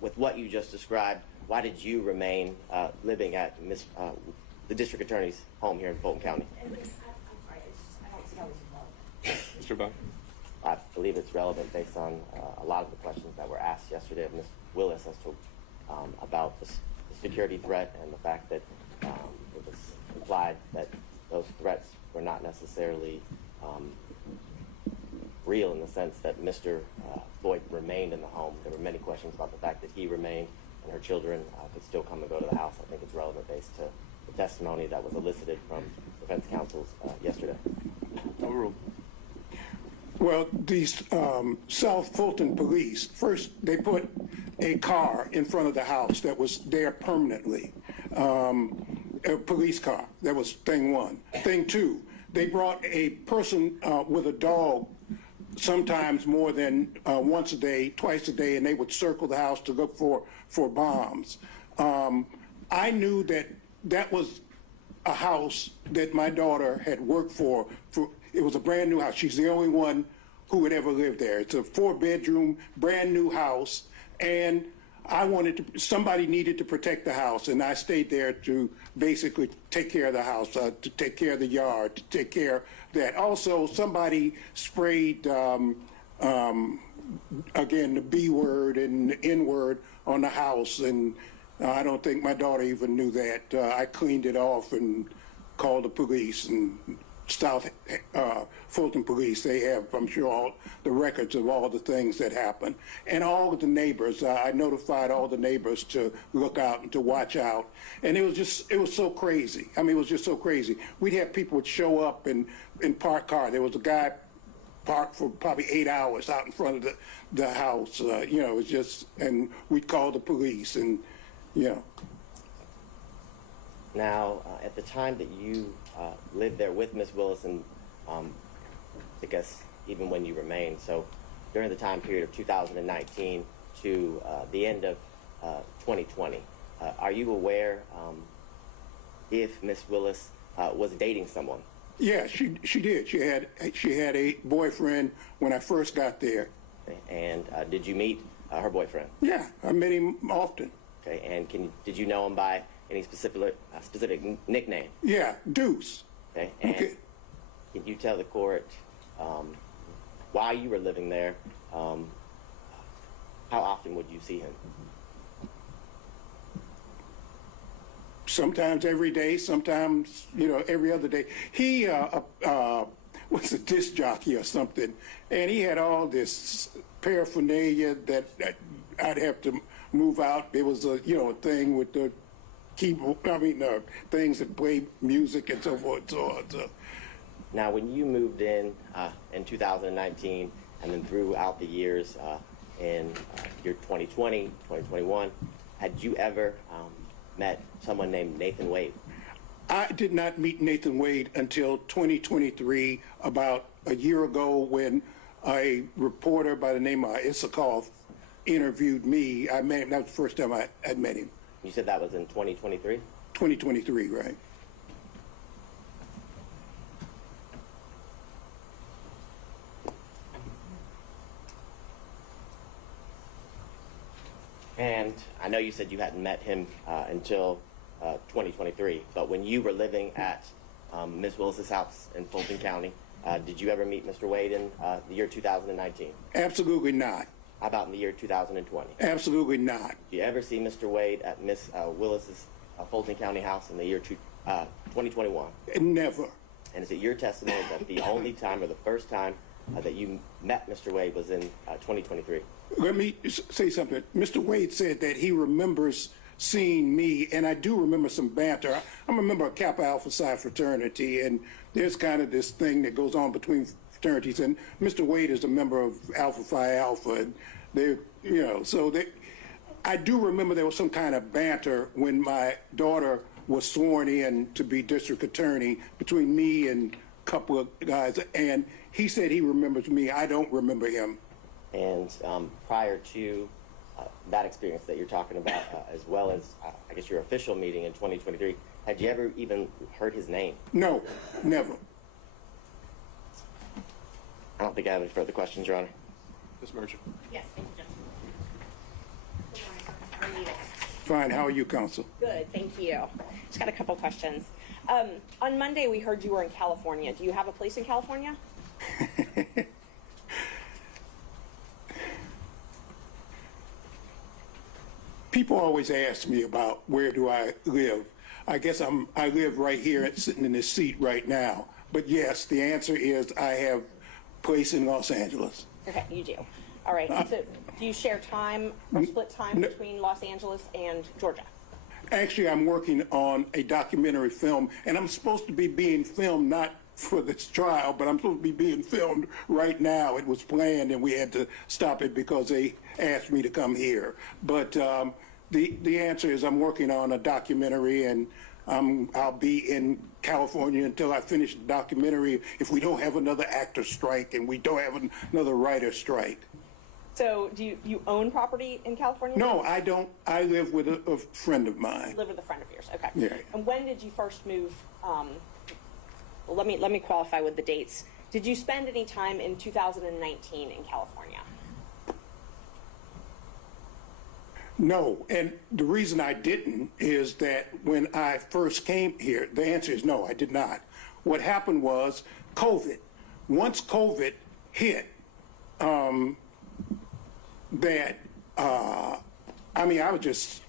with what you just described, why did you remain living at the district attorney's home here in Fulton County? I'm sorry, I don't see how this is relevant. Mr. Bond? I believe it's relevant based on a lot of the questions that were asked yesterday of Ms. Willis as to about the security threat and the fact that it was implied that those threats were not necessarily real in the sense that Mr. Floyd remained in the home. There were many questions about the fact that he remained and her children could still come and go to the house. I think it's relevant based to the testimony that was elicited from defense counsels yesterday. Overruled. Well, these South Fulton police, first they put a car in front of the house that was there permanently, a police car. That was thing one. Thing two, they brought a person with a dog sometimes more than once a day, twice a day, and they would circle the house to look for bombs. I knew that was a house that my daughter had worked for. It was a brand new house. She's the only one who had ever lived there. It's a 4-bedroom, brand new house, and somebody needed to protect the house, and I stayed there to basically take care of the house, to take care of the yard, to take care of that. Also, somebody sprayed, again, the B word and the N word on the house, and I don't think my daughter even knew that. I cleaned it off and called the police, and South Fulton police, they have, I'm sure, all the records of all the things that happened. And all of the neighbors, I notified all the neighbors to look out and to watch out. And it was so crazy. I mean, it was just so crazy. We'd have people would show up and park car. There was a guy parked for probably 8 hours out in front of the house. It was just, and we'd call the police and, Now, at the time that you lived there with Ms. Willis, and I guess even when you remained, so during the time period of 2019 to the end of 2020, are you aware if Ms. Willis was dating someone? Yeah, she did. She had a boyfriend when I first got there. Okay. And did you meet her boyfriend? Yeah, I met him often. Okay. And did you know him by any specific nickname? Yeah, Deuce. Okay. And Okay. can you tell the court while you were living there, how often would you see him? Sometimes every day, sometimes, every other day. He was a disc jockey or something, and he had all this paraphernalia that I'd have to move out. It was a thing with the keyboard, things that play music and so forth. So. Now, when you moved in 2019, and then throughout the years in year 2020, 2021, had you ever met someone named Nathan Wade? I did not meet Nathan Wade until 2023, about a year ago, when a reporter by the name of Issakoff interviewed me. I met him. That was the first time I had met him. You said that was in 2023? 2023, right. And I know you said you hadn't met him until 2023. But when you were living at Ms. Willis's house in Fulton County, did you ever meet Mr. Wade in the year 2019? Absolutely not. How about in the year 2020? Absolutely not. Did you ever see Mr. Wade at Ms. Willis's Fulton County house in the year 2021? Never. And is it your testimony that the only time or the first time that you met Mr. Wade was in 2023? Let me say something. Mr. Wade said that he remembers seeing me, and I do remember some banter. I'm a member of Kappa Alpha Psi fraternity, and there's kind of this thing that goes on between fraternities, and Mr. Wade is a member of Alpha Phi Alpha, and they, I do remember there was some kind of banter when my daughter was sworn in to be district attorney between me and a couple of guys, and he said he remembers me. I don't remember him. And prior to that experience that you're talking about, as well as, I guess, your official meeting in 2023, had you ever even heard his name? No, never. I don't think I have any further questions, Your Honor. Ms. Merchant. Yes, thank you, Judge. Good morning. Fine. How are you, counsel? Good, thank you. Just got a couple questions. On Monday, we heard you were in California. Do you have a place in California? People always ask me about where do I live. I guess I live right here, sitting in this seat right now. But yes, the answer is I have a place in Los Angeles. Okay, you do. All right. So do you share time or split time between Los Angeles and Georgia? Actually, I'm working on a documentary film, and I'm supposed to be being filmed not for this trial, but I'm supposed to be being filmed right now. It was planned, and we had to stop it because they asked me to come here. But the answer is I'm working on a documentary, and I'll be in California until I finish the documentary if we don't have another actor strike and we don't have another writer strike. So do you own property in California? No, I don't. I live with a friend of mine. You live with a friend of yours. Okay. Yeah. And when did you first move? Well, let me qualify with the dates. Did you spend any time in 2019 in California? No, and the reason I didn't is that when I first came here, the answer is no, I did not. What happened was COVID. Once COVID hit, I was just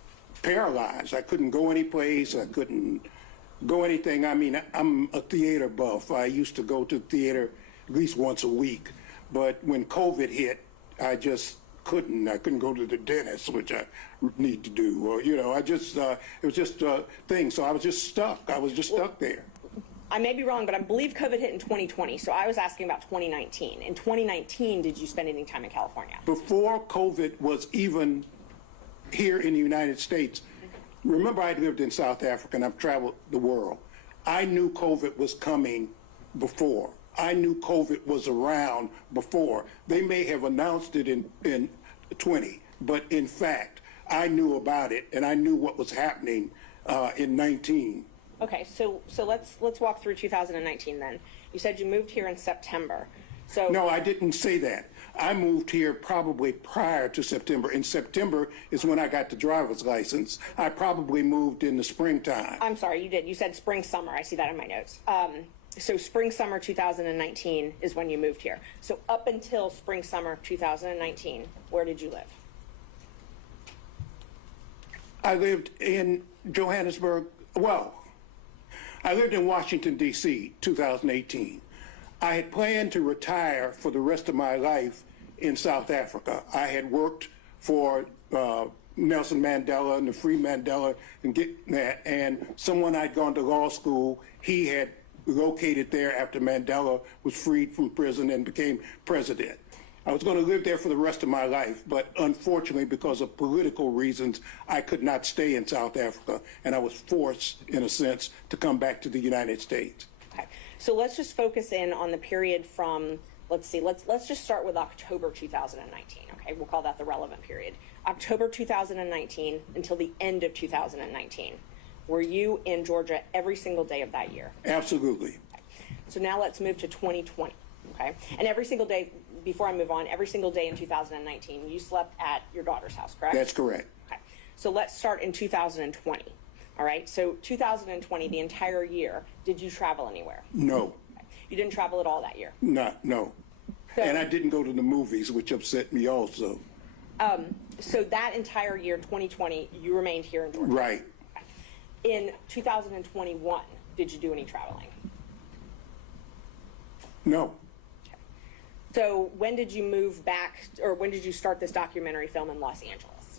paralyzed. I couldn't go any place. I couldn't go anything. I mean, I'm a theater buff. I used to go to theater at least once a week. But when COVID hit, I just couldn't. I couldn't go to the dentist, which I need to do. Or, it was just a thing. So I was just stuck. I was just stuck there. I may be wrong, but I believe COVID hit in 2020. So I was asking about 2019. In 2019, did you spend any time in California? Before COVID was even here in the United States, remember I lived in South Africa and I've traveled the world. I knew COVID was coming before. I knew COVID was around before. They may have announced it in 20, but in fact, I knew about it and I knew what was happening in 19. Okay, so let's walk through 2019 then. You said you moved here in September. So no, I didn't say that. I moved here probably prior to September. In September is when I got the driver's license. I probably moved in the springtime. I'm sorry, you did. You said spring, summer. I see that in my notes. So spring, summer 2019 is when you moved here. So up until spring, summer 2019, where did you live? I lived in Johannesburg. Well, I lived in Washington, D.C., 2018. I had planned to retire for the rest of my life in South Africa. I had worked for Nelson Mandela and the Free Mandela and get that. And someone I'd gone to law school, he had located there after Mandela was freed from prison and became president. I was going to live there for the rest of my life, but unfortunately, because of political reasons, I could not stay in South Africa, and I was forced, in a sense, to come back to the United States. Okay, so let's just focus in on the period from, let's just start with October 2019, okay? We'll call that the relevant period. October 2019 until the end of 2019. Were you in Georgia every single day of that year? Absolutely. Okay. So now let's move to 2020, okay? And every single day, before I move on, every single day in 2019, you slept at your daughter's house, correct? That's correct. Okay. So let's start in 2020. All right, so 2020, the entire year, did you travel anywhere? No, You didn't travel at all that year? no. And I didn't go to the movies, which upset me also. So that entire year, 2020, you remained here in Georgia? Right. In 2021, did you do any traveling? No. So when did you move back, or when did you start this documentary film in Los Angeles?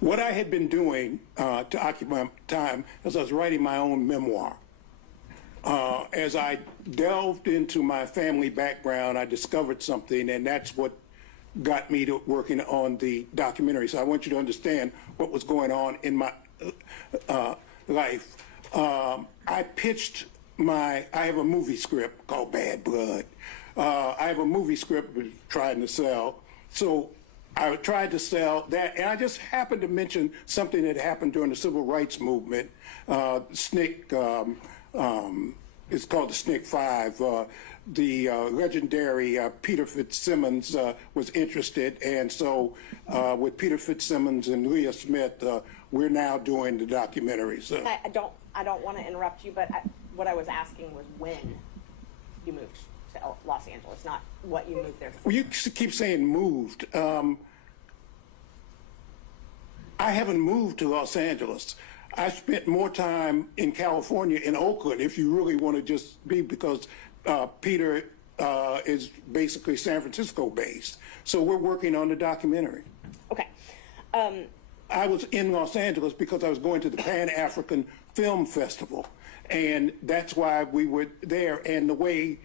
What I had been doing to occupy time is I was writing my own memoir. As I delved into my family background, I discovered something, and that's what got me to working on the documentary. So I want you to understand what was going on in my life. I pitched I have a movie script called Bad Blood. I have a movie script we're trying to sell. So I tried to sell that, and I just happened to mention something that happened during the civil rights movement. SNCC, it's called the SNCC 5. The legendary Peter Fitzsimmons was interested, and so with Peter Fitzsimmons and Leah Smith, we're now doing the documentary. So I don't want to interrupt you, but what I was asking was when you moved to Los Angeles, not what you moved there for. Well, you keep saying moved. I haven't moved to Los Angeles. I spent more time in California, in Oakland, if you really want to just be, because Peter is basically San Francisco based. So we're working on the documentary. Okay. I was in Los Angeles because I was going to the Pan-African Film Festival, and that's why we were there. And the way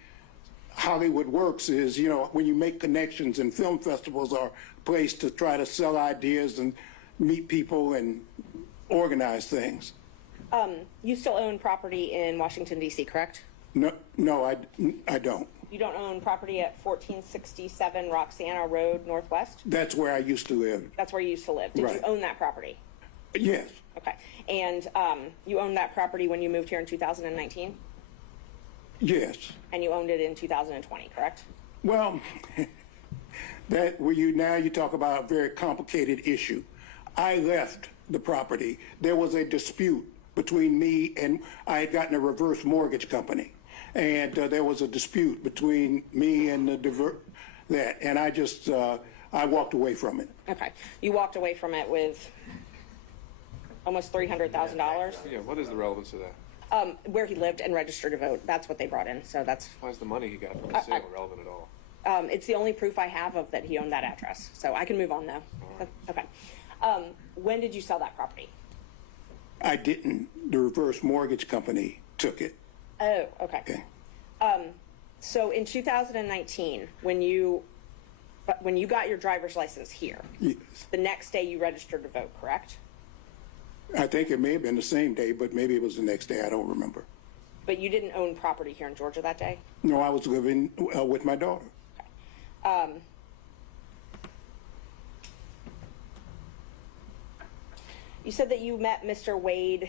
Hollywood works is, you know, when you make connections, and film festivals are a place to try to sell ideas and meet people and organize things. You still own property in Washington, D.C., correct? No, I don't. You don't own property at 1467 Roxana Road Northwest? That's where I used to live. That's where you used to live. Did you own that property? Yes. Okay. And you owned that property when you moved here in 2019? Yes. And you owned it in 2020, correct? Well, now you talk about a very complicated issue. I left the property. There was a dispute between me, and I had gotten a reverse mortgage company, and there was a dispute between me and that, and I just I walked away from it. Okay. You walked away from it with almost $300,000? Yeah, what is the relevance of that? Where he lived and registered to vote. That's what they brought in. So that's. Why is the money he got from the sale relevant at all? It's the only proof I have of that he owned that address. So I can move on though. Right. Okay. When did you sell that property? I didn't. The reverse mortgage company took it. Oh, okay. So in 2019, when you got your driver's license here, Yes. the next day you registered to vote, correct? I think it may have been the same day, but maybe it was the next day. I don't remember. But you didn't own property here in Georgia that day? No, I was living with my daughter. You said that you met Mr. Wade,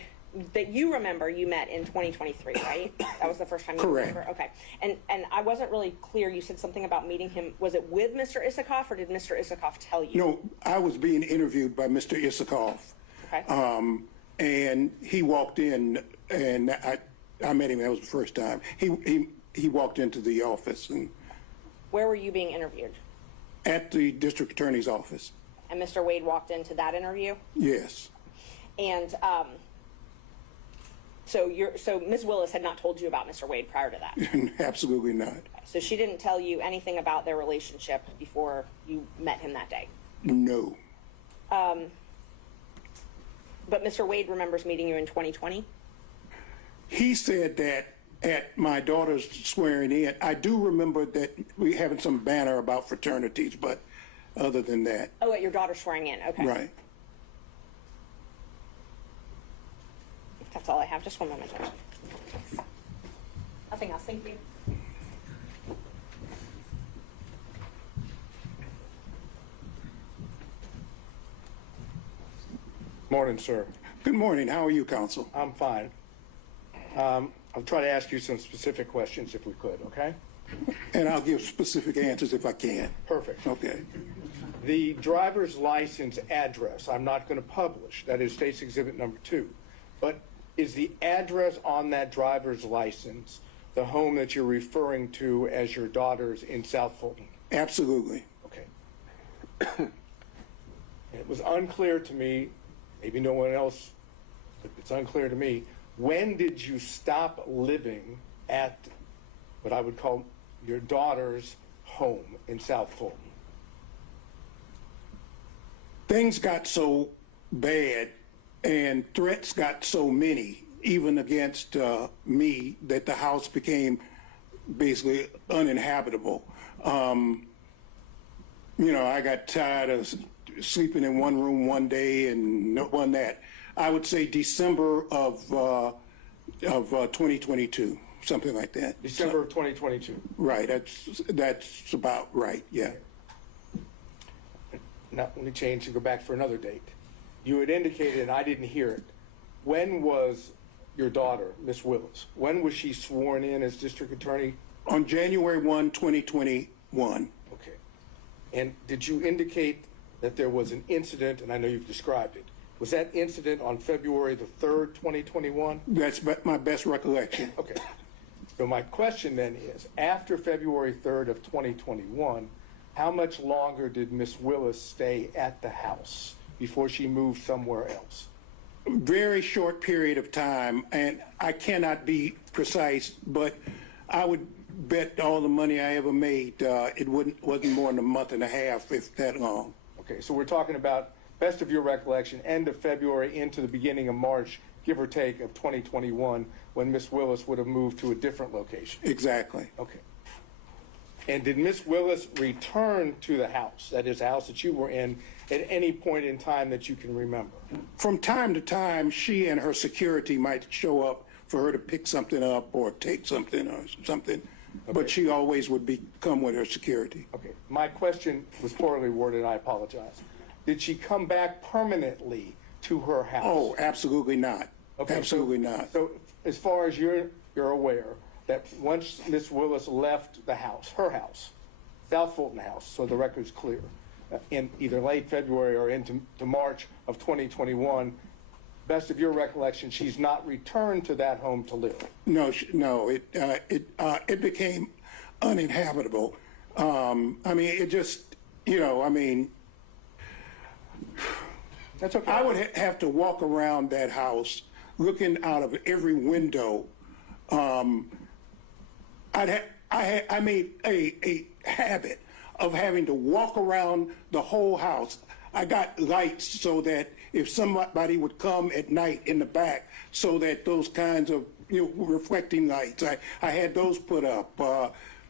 that you remember you met in 2023, right? That was the first time you Correct. remember? Okay. And I wasn't really clear. You said something about meeting him. Was it with Mr. Isikoff, or did Mr. Isikoff tell you? No, I was being interviewed by Mr. Isikoff. Okay. And he walked in, and I met him. That was the first time. He walked into the office, and Where were you being interviewed? at the district attorney's office. And Mr. Wade walked into that interview? Yes. And so Ms. Willis had not told you about Mr. Wade prior to that? Absolutely not. So she didn't tell you anything about their relationship before you met him that day? No. But Mr. Wade remembers meeting you in 2020? He said that at my daughter's swearing in. I do remember that we having some banner about fraternities, but other than that. Oh, at your daughter's swearing in, okay. Right. That's all I have. Just one moment, Judge. Nothing else. Thank you. Morning, sir. Good morning. How are you, counsel? I'm fine. I'll try to ask you some specific questions if we could, okay? And I'll give specific answers if I can. Perfect. Okay. The driver's license address, I'm not going to publish. That is State's Exhibit number 2. But is the address on that driver's license the home that you're referring to as your daughter's in South Fulton? Absolutely. Okay. It was unclear to me, maybe no one else, but it's unclear to me, when did you stop living at what I would call your daughter's home in South Fulton? Things got so bad and threats got so many, even against me, that the house became basically uninhabitable. You know, I got tired of sleeping in one room one day and not one that. I would say December of 2022, something like that. December of 2022. Right, that's about right, yeah. Now, let me change and go back for another date. You had indicated, and I didn't hear it, when was your daughter, Miss Willis, when was she sworn in as district attorney? On January 1, 2021. Okay. And did you indicate that there was an incident, and I know you've described it, was that incident on February the 3rd, 2021? That's my best recollection. Okay. So my question then is, after February 3rd of 2021, how much longer did Miss Willis stay at the house before she moved somewhere else? Very short period of time, and I cannot be precise, but I would bet all the money I ever made, it wasn't more than a month and a half, if that long. Okay, so we're talking about, best of your recollection, end of February into the beginning of March, give or take, of 2021, when Miss Willis would have moved to a different location. Exactly. Okay. And did Miss Willis return to the house, that is, the house that you were in, at any point in time that you can remember? From time to time, she and her security might show up for her to pick something up or take something or something, but she always would come with her security. Okay. My question was poorly worded, I apologize. Did she come back permanently to her house? Oh, absolutely not. Okay, absolutely not. So as far as you're aware, that once Miss Willis left the house, her house, South Fulton House, so the record's clear, in either late February or into March of 2021, best of your recollection, she's not returned to that home to live. No, it became uninhabitable. I mean, it just, That's okay. I would have to walk around that house looking out of every window. I made a habit of having to walk around the whole house. I got lights so that if somebody would come at night in the back, so that those kinds of reflecting lights, I had those put up.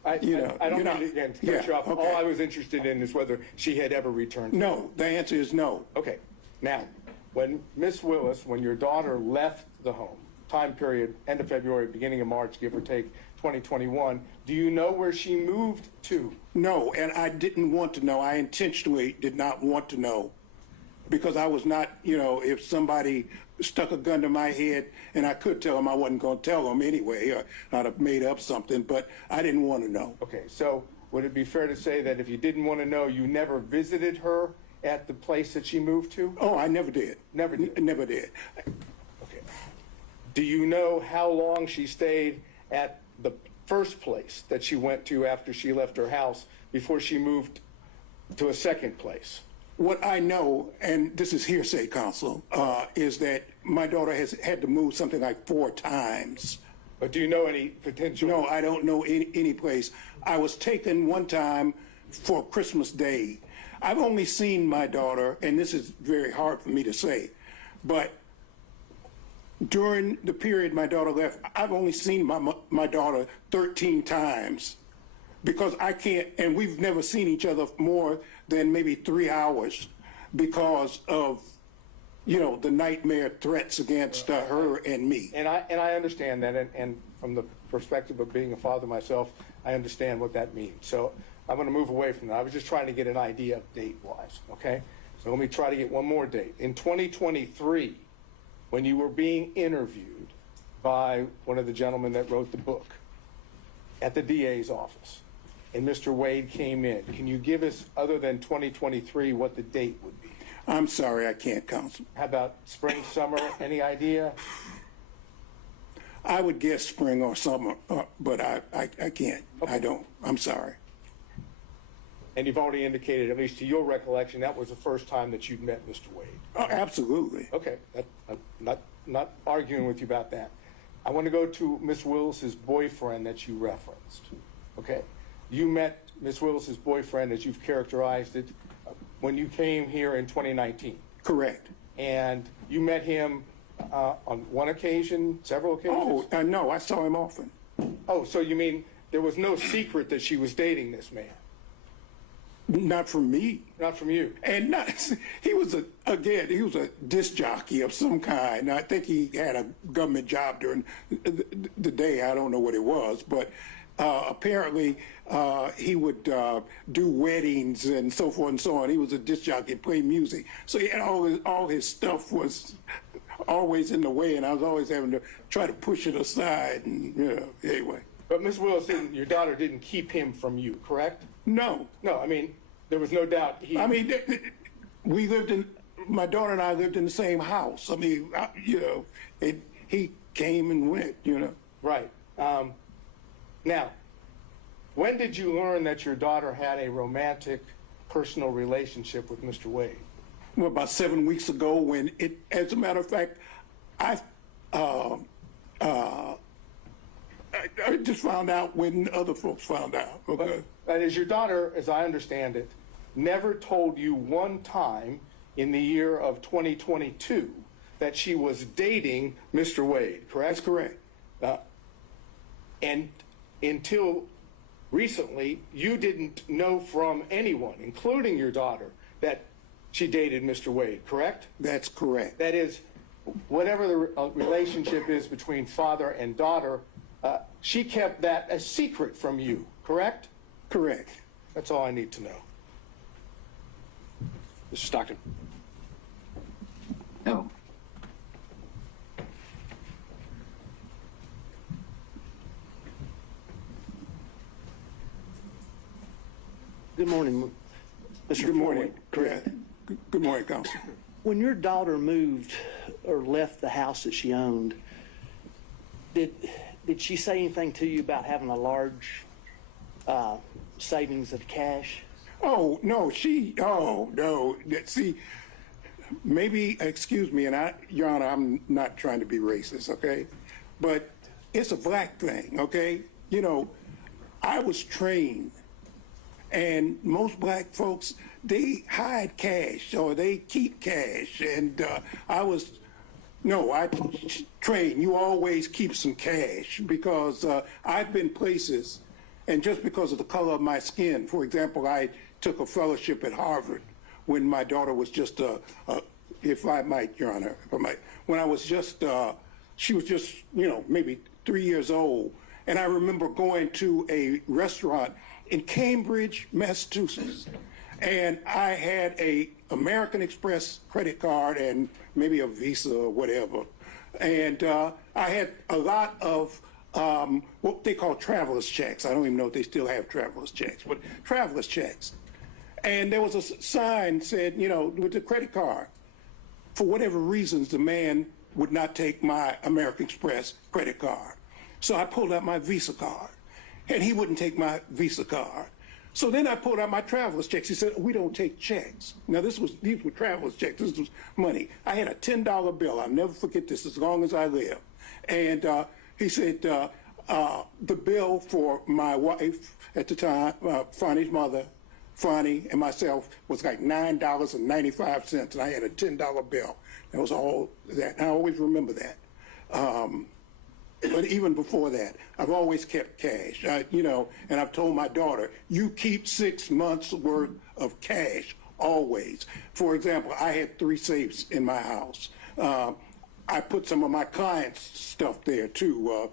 I don't mean to cut you off. Okay. All I was interested in is whether she had ever returned. No, the answer is no. Okay. Now, when Miss Willis, when your daughter left the home, time period, end of February, beginning of March, give or take, 2021, do you know where she moved to? No, and I didn't want to know. I intentionally did not want to know, because I was not, if somebody stuck a gun to my head and I could tell them, I wasn't going to tell them anyway, or I'd have made up something, but I didn't want to know. Okay, so would it be fair to say that if you didn't want to know, you never visited her at the place that she moved to? Oh, I never did. Never did? Never did. Okay. Do you know how long she stayed at the first place that she went to after she left her house before she moved to a second place? What I know, and this is hearsay, counsel, is that my daughter has had to move something like 4 times. But do you know any potential? No, I don't know any place. I was taken one time for Christmas Day. I've only seen my daughter, and this is very hard for me to say, but during the period my daughter left, I've only seen my daughter 13 times, because I can't, and we've never seen each other more than maybe 3 hours because of, the nightmare threats against her and me. And I understand that, and from the perspective of being a father myself, I understand what that means. So I'm going to move away from that. I was just trying to get an idea of date-wise, okay? So let me try to get one more date. In 2023, when you were being interviewed by one of the gentlemen that wrote the book at the DA's office, and Mr. Wade came in. Can you give us, other than 2023, what the date would be? I'm sorry, I can't, Council. How about spring, summer, any idea? I would guess spring or summer, but I can't. I don't. I'm sorry. And you've already indicated, at least to your recollection, that was the first time that you'd met Mr. Wade. Oh, absolutely. Okay, I'm not arguing with you about that. I want to go to Miss Willis's boyfriend that you referenced. Okay, you met Miss Willis's boyfriend, as you've characterized it, when you came here in 2019. Correct. And you met him on one occasion, several occasions? Oh, no, I saw him often. Oh, so you mean there was no secret that she was dating this man? Not from me. Not from you. And not, he was a disc jockey of some kind. I think he had a government job during the day. I don't know what it was, but apparently he would do weddings and so forth and so on. He was a disc jockey, play music. So he had all his stuff was always in the way, and I was always having to try to push it aside. And anyway. But Ms. Willis, your daughter didn't keep him from you, correct? No. No, I mean, there was no doubt he... I mean, we lived in, my daughter and I lived in the same house. I mean, he came and went, Right. Now, when did you learn that your daughter had a romantic, personal relationship with Mr. Wade? Well, about 7 weeks ago when as a matter of fact, I just found out when other folks found out. Okay. That is, your daughter, as I understand it, never told you one time in the year of 2022 that she was dating Mr. Wade, correct? That's correct. And until recently, you didn't know from anyone, including your daughter, that she dated Mr. Wade, correct? That's correct. That is, whatever the relationship is between father and daughter, she kept that a secret from you, correct? Correct. That's all I need to know. Mr. Stockton. No. Good morning, Mr. Good morning. Correct. Good morning, Council. When your daughter moved or left the house that she owned, did she say anything to you about having a large savings of cash? Oh, no, no. See, maybe, excuse me, and Your Honor, I'm not trying to be racist, okay? But it's a black thing, okay? I was trained, and most black folks, they hide cash or they keep cash. And I trained, you always keep some cash, because I've been places, and just because of the color of my skin, for example, I took a fellowship at Harvard when my daughter was just, if I might, Your Honor, when I was just, she was just, maybe 3 years old. And I remember going to a restaurant in Cambridge, Massachusetts, and I had a American Express credit card and maybe a Visa or whatever. And I had a lot of what they call traveler's checks. I don't even know if they still have traveler's checks, but traveler's checks. And there was a sign said, with the credit card. For whatever reasons, the man would not take my American Express credit card. So I pulled out my Visa card, and he wouldn't take my Visa card. So then I pulled out my traveler's checks. He said, we don't take checks. Now, these were traveler's checks. This was money. I had a $10 bill. I'll never forget this as long as I live. And he said, the bill for my wife at the time, Fani's mother, Fani, and myself was like $9.95, and I had a $10 bill. That was all that. I always remember that. But even before that, I've always kept cash, and I've told my daughter, you keep 6 months worth of cash, always. For example, I had 3 safes in my house. I put some of my clients' stuff there too,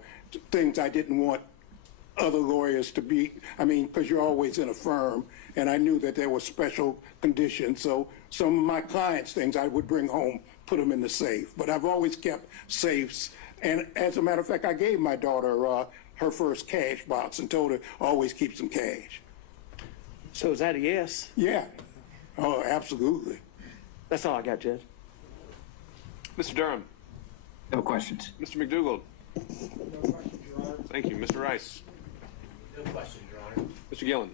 things I didn't want other lawyers to be, because you're always in a firm, and I knew that there were special conditions, so some of my clients' things I would bring home, put them in the safe. But I've always kept safes. And as a matter of fact, I gave my daughter her first cash box and told her always keep some cash. So is that a yes? Yeah. Oh, absolutely. That's all I got, Judge. Mr. Durham. No questions. Mr. McDougald. No questions, Your Honor. Thank you. Mr. Rice. No questions, Your Honor. Mr. Gillen.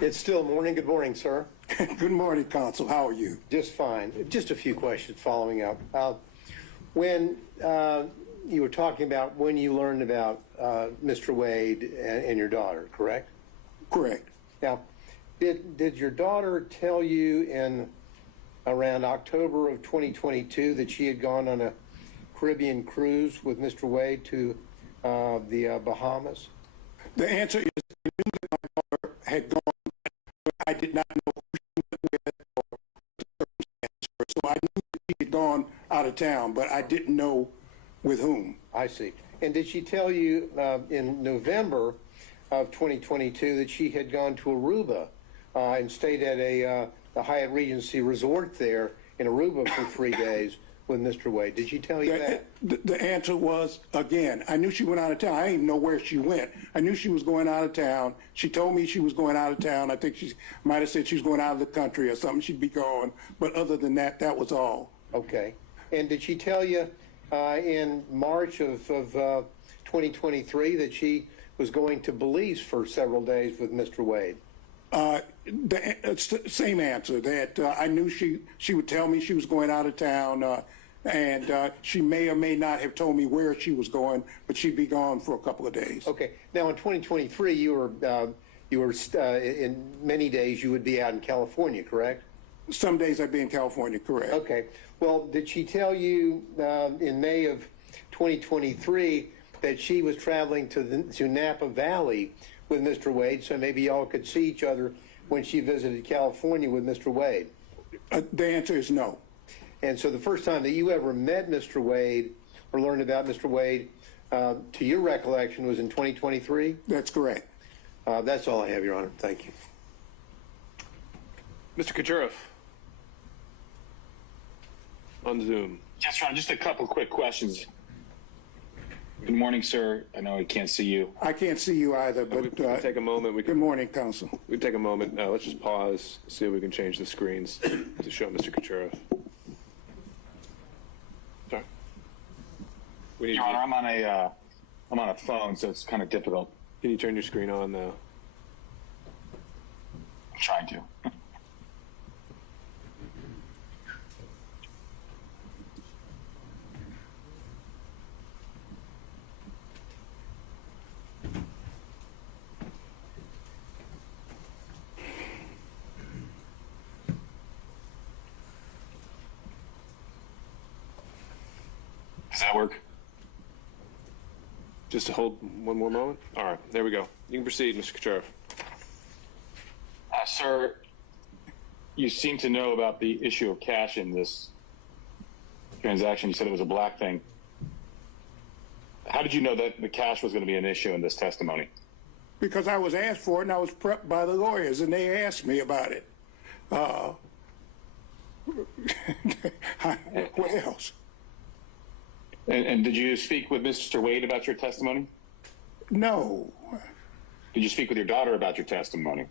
It's still morning. Good morning, sir. Good morning, Counsel. How are you? Just fine. Just a few questions following up. When you were talking about when you learned about Mr. Wade and your daughter, correct? Correct. Now, did your daughter tell you in around October of 2022 that she had gone on a Caribbean cruise with Mr. Wade to the Bahamas? The answer is I knew that my daughter had gone, but I did not know who she went with or the circumstances. So I knew that she had gone out of town, but I didn't know with whom. I see. And did she tell you in November of 2022 that she had gone to Aruba and stayed at the Hyatt Regency Resort there in Aruba for 3 days with Mr. Wade? Did she tell you that? The answer was, again, I knew she went out of town. I didn't even know where she went. I knew she was going out of town. She told me she was going out of town. I think she might have said she was going out of the country or something. She'd be gone. But other than that, that was all. Okay. And did she tell you in March of 2023 that she was going to Belize for several days with Mr. Wade? The same answer, that I knew she would tell me she was going out of town, and she may or may not have told me where she was going, but she'd be gone for a couple of days. Okay. Now, in 2023, you were in many days you would be out in California, correct? Some days I'd be in California, correct. Okay. Well, did she tell you in May of 2023 that she was traveling to Napa Valley with Mr. Wade, so maybe y'all could see each other when she visited California with Mr. Wade? The answer is no. And so the first time that you ever met Mr. Wade or learned about Mr. Wade, to your recollection, was in 2023? That's correct. That's all I have, Your Honor. Thank you. Mr. Kucherov. On Zoom. Yes, Ron, just a couple quick questions. Good morning, sir. I know I can't see you. I can't see you either, We but can take a moment. good morning, Counsel. We can take a moment. Let's just pause, see if we can change the screens to show Mr. Kucherov. Sorry. We need Your Honor, I'm on a phone, so it's kind of difficult. Can you turn your screen on though? I'm trying to. Does that work? Just to hold one more moment? All right, there we go. You can proceed, Mr. Kucherov. Sir, you seem to know about the issue of cash in this transaction. You said it was a black thing. How did you know that the cash was going to be an issue in this testimony? Because I was asked for it, and I was prepped by the lawyers, and they asked me about it. What else? And did you speak with Mr. Wade about your testimony? No. Did you speak with your daughter about your testimony?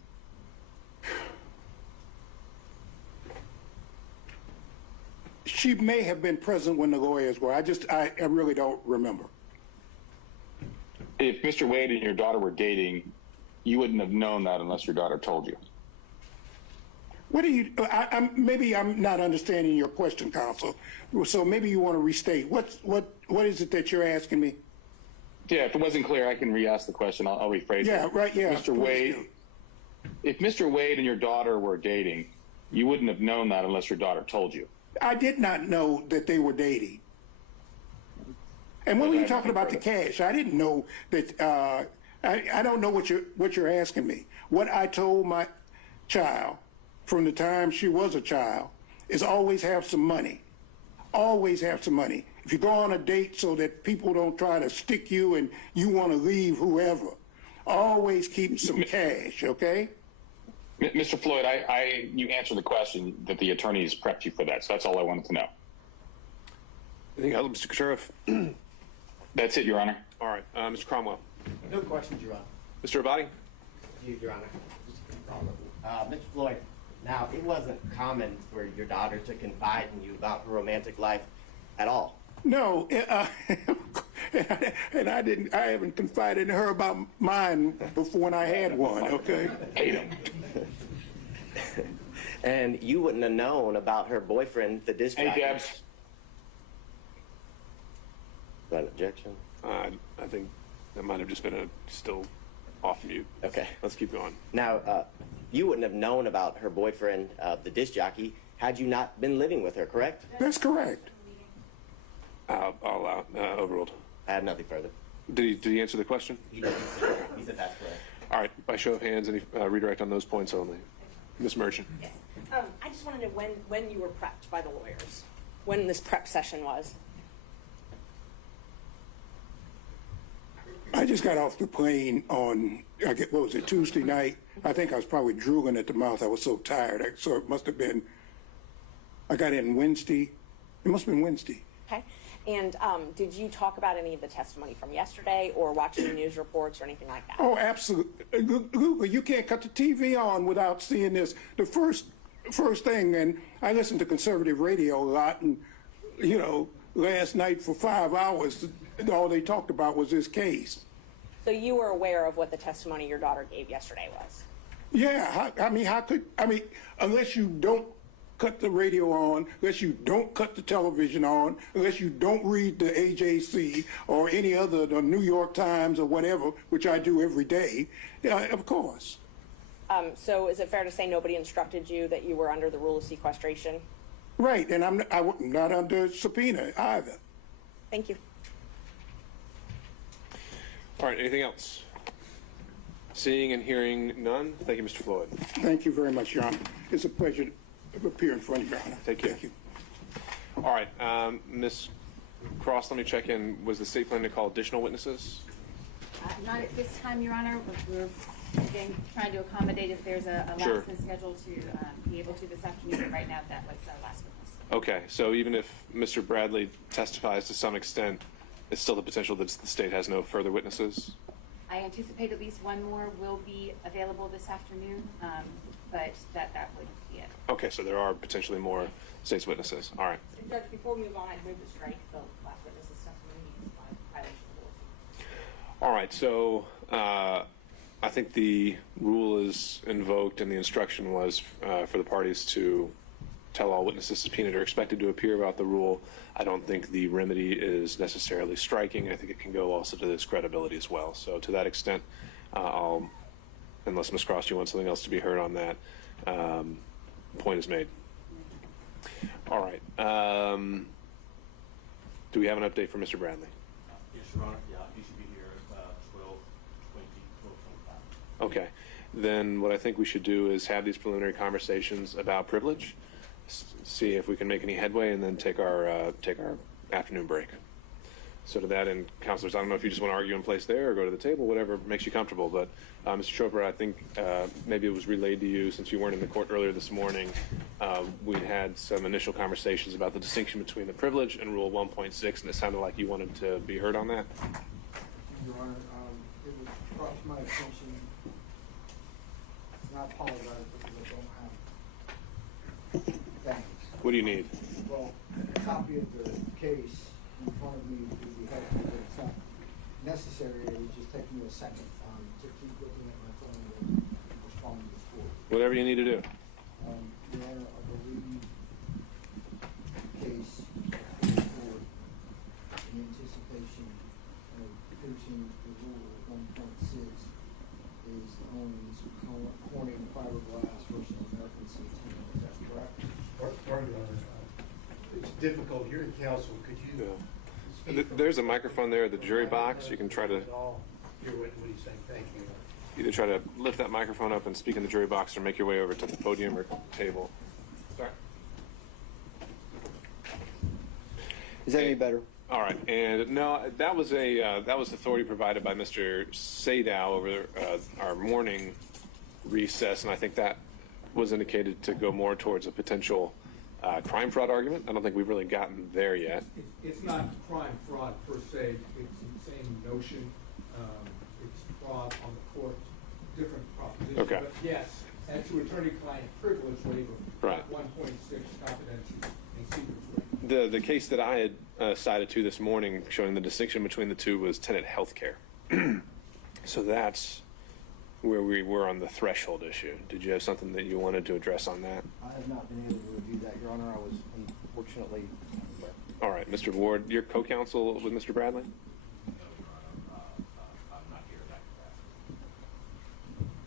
She may have been present when the lawyers were. I really don't remember. If Mr. Wade and your daughter were dating, you wouldn't have known that unless your daughter told you. What do you? Maybe I'm not understanding your question, Counsel. So maybe you want to restate. What is it that you're asking me? Yeah, if it wasn't clear, I can re-ask the question. I'll rephrase it. Yeah, right. Yeah, Mr. Wade. If Mr. Wade and your daughter were dating, you wouldn't have known that unless your daughter told you. I did not know that they were dating. And when were you talking about the cash? I didn't know that. I don't know what you're asking me. What I told my child from the time she was a child is always have some money. Always have some money. If you go on a date so that people don't try to stick you and you want to leave whoever, always keep some cash, okay? Mr. Floyd, you answered the question that the attorneys prepped you for that, so that's all I wanted to know. Anything else, Mr. Kucherov? That's it, Your Honor. All right, Mr. Cromwell. No questions, Your Honor. Mr. Abadi? Your Honor. Mr. Floyd, now, it wasn't common for your daughter to confide in you about her romantic life at all. No, and I haven't confided in her about mine before when I had one, okay? Hate him. And you wouldn't have known about her boyfriend, the disc jockey. Hey, Debs. Is that an objection? I think that might have just been still off mute. Okay. Let's keep going. Now, you wouldn't have known about her boyfriend, the disc jockey, had you not been living with her, correct? That's correct. I'll allow, overruled. I have nothing further. Did he answer the question? He said that's correct. All right, by show of hands, any redirect on those points only. Ms. Merchant. Yes. I just want to know when you were prepped by the lawyers, when this prep session was. I just got off the plane on, what was it, Tuesday night? I think I was probably drooling at the mouth. I was so tired. So it must have been, I got in Wednesday. It must have been Wednesday. Okay. And did you talk about any of the testimony from yesterday or watching the news reports or anything like that? Oh, absolutely. You can't cut the TV on without seeing this. The first thing, and I listen to conservative radio a lot, and, last night for 5 hours, all they talked about was this case. So you were aware of what the testimony your daughter gave yesterday was? Yeah, unless you don't cut the radio on, unless you don't cut the television on, unless you don't read the AJC or any other, the New York Times or whatever, which I do every day, of course. So is it fair to say nobody instructed you that you were under the rule of sequestration? Right, and I'm not under subpoena either. Thank you. All right, anything else? Seeing and hearing none, thank you, Mr. Floyd. Thank you very much, Your Honor. It's a pleasure to appear in front of Your Honor. Thank you. Thank you. All right, Ms. Cross, let me check in. Was the state planning to call additional witnesses? Not at this time, Your Honor. We're again trying to accommodate if there's a Sure. lapse in schedule to be able to this afternoon. But right now, that was our last witness. Okay, so even if Mr. Bradley testifies to some extent, it's still the potential that the state has no further witnesses? I anticipate at least one more will be available this afternoon, but that would be it. Okay, so there are potentially more state's witnesses. All right. Judge, before we move on, I'd move to strike the last witness's testimony because of violation of the rules. All right, so I think the rule is invoked and the instruction was for the parties to tell all witnesses subpoenaed or expected to appear about the rule. I don't think the remedy is necessarily striking. I think it can go also to this credibility as well. So to that extent, unless Ms. Cross, you want something else to be heard on that, point is made. All right. Do we have an update for Mr. Bradley? Yes, Your Honor. Yeah, he should be here at 12:25. Okay. Then what I think we should do is have these preliminary conversations about privilege, see if we can make any headway, and then take our afternoon break. So to that end, counselors, I don't know if you just want to argue in place there or go to the table, whatever makes you comfortable. But Mr. Chopra, I think maybe it was relayed to you since you weren't in the court earlier this morning. We'd had some initial conversations about the distinction between the privilege and Rule 1.6, and it sounded like you wanted to be heard on that. Your Honor, it was brought to my attention, and I apologize because I don't have things. What do you need? Well, a copy of the case in front of me would be helpful, but it's not necessary. It would just take me a second to keep looking at my phone and respond to the court. Whatever you need to do. Your Honor, I believe the case before the court in anticipation of piercing the rule 1.6 is owns Corning Fiberglass versus American Centennial. Is that correct? Pardon, Your Honor. It's difficult hearing counsel. Could you? There's a microphone there at the jury box. You can try to Hear what he's saying. Thank you. either try to lift that microphone up and speak in the jury box or make your way over to the podium or table. Sorry. Is that any better? All right, and no, that was authority provided by Mr. Sadow over our morning recess, and I think that was indicated to go more towards a potential crime fraud argument. I don't think we've really gotten there yet. It's not crime fraud per se, it's the same notion. It's fraud on the court, different proposition. Okay. But yes, and to attorney-client privilege waiver, Right. 1.6 confidential and secrets waiver. The case that I had cited to this morning showing the distinction between the two was tenant health care. So that's where we were on the threshold issue. Did you have something that you wanted to address on that? I have not been able to review that, Your Honor. I was unfortunately unaware. All right, Mr. Ward, you're co-counsel with Mr. Bradley? I'm not here in that capacity.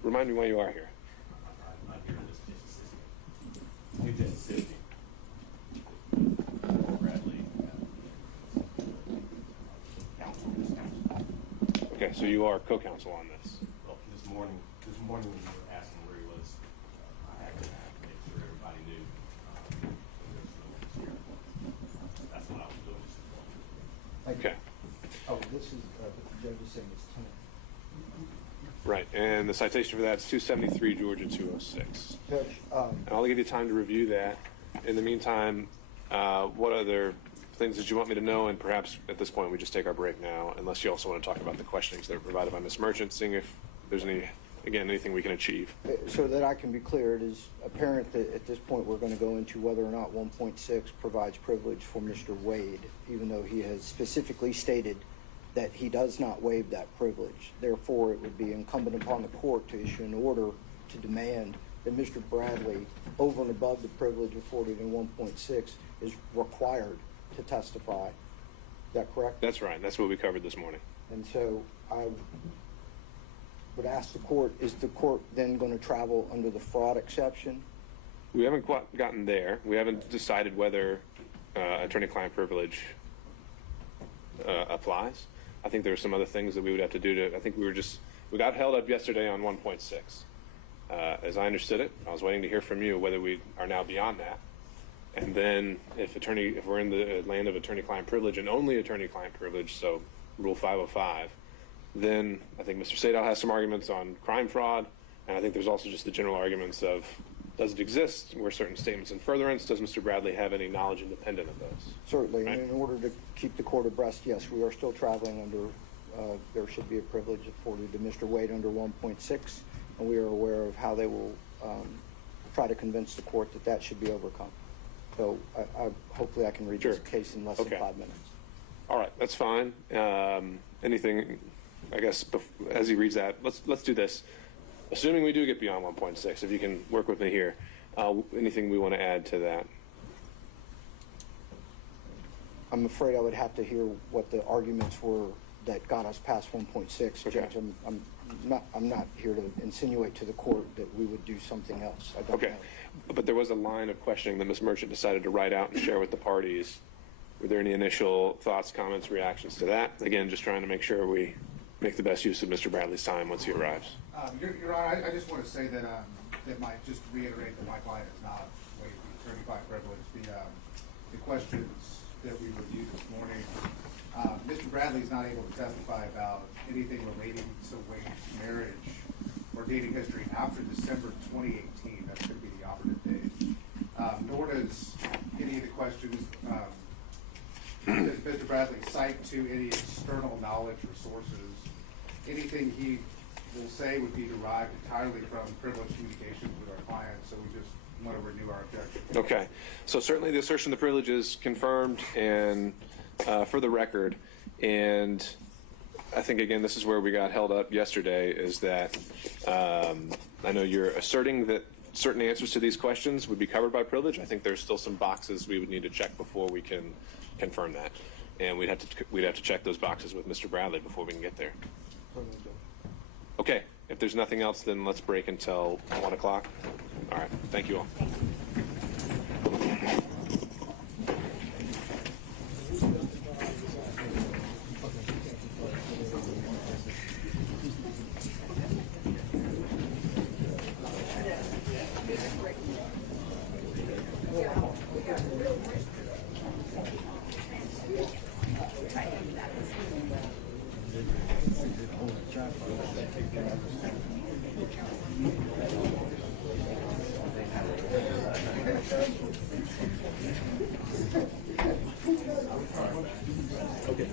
Remind me why you are here. I'm not here just assisting. You're just assisting. Bradley, counsel, this counsel. Okay, so you are co-counsel on this. Well, this morning when you were asking where he was, I had to make sure everybody knew there was no one here. That's what I was doing. Okay. Oh, this is, the judge is saying it's tenant. Right, and the citation for that is 273 Georgia 206. Judge, And I'll give you time to review that. In the meantime, what other things that you want me to know? And perhaps at this point we just take our break now, unless you also want to talk about the questionings that are provided by Ms. Merchant, seeing if there's anything we can achieve. so that I can be clear, it is apparent that at this point we're going to go into whether or not 1.6 provides privilege for Mr. Wade, even though he has specifically stated that he does not waive that privilege. Therefore, it would be incumbent upon the court to issue an order to demand that Mr. Bradley, over and above the privilege afforded in 1.6, is required to testify. Is that correct? That's right. That's what we covered this morning. And so I would ask the court, is the court then going to travel under the fraud exception? We haven't quite gotten there. We haven't decided whether attorney-client privilege applies. I think there are some other things that we would have to do to, I think we got held up yesterday on 1.6. As I understood it, I was waiting to hear from you whether we are now beyond that. And then if we're in the land of attorney-client privilege and only attorney-client privilege, so Rule 505, then I think Mr. Sadal has some arguments on crime fraud, and I think there's also just the general arguments of, does it exist? Were certain statements in furtherance? Does Mr. Bradley have any knowledge independent of those? Certainly, Right. and in order to keep the court abreast, yes, we are still traveling under, there should be a privilege afforded to Mr. Wade under 1.6, and we are aware of how they will try to convince the court that that should be overcome. So hopefully I can read this case in less than 5 minutes. All right, that's fine. Anything, I guess, as he reads that, let's do this. Assuming we do get beyond 1.6, if you can work with me here, anything we want to add to that? I'm afraid I would have to hear what the arguments were that got us past 1.6. Okay. Judge, I'm not here to insinuate to the court that we would do something else. I don't Okay, know. but there was a line of questioning that Ms. Merchant decided to write out and share with the parties. Were there any initial thoughts, comments, reactions to that? Again, just trying to make sure we make the best use of Mr. Bradley's time once he arrives. Your Honor, I just want to say that just reiterate that my client has not waived the attorney-client privilege. The questions that we reviewed this morning, Mr. Bradley is not able to testify about anything relating to Wade's marriage or dating history after December 2018. That's going to be the operative date. Nor does any of the questions does Mr. Bradley cite to any external knowledge or sources. Anything he will say would be derived entirely from privileged communications with our clients, so we just want to renew our objection. Okay, so certainly the assertion of the privilege is confirmed and for the record, and I think, again, this is where we got held up yesterday, is that I know you're asserting that certain answers to these questions would be covered by privilege. I think there's still some boxes we would need to check before we can confirm that, and we'd have to check those boxes with Mr. Bradley before we can get there. Okay, if there's nothing else, then let's break until 1 o'clock. All right, thank you all. Okay.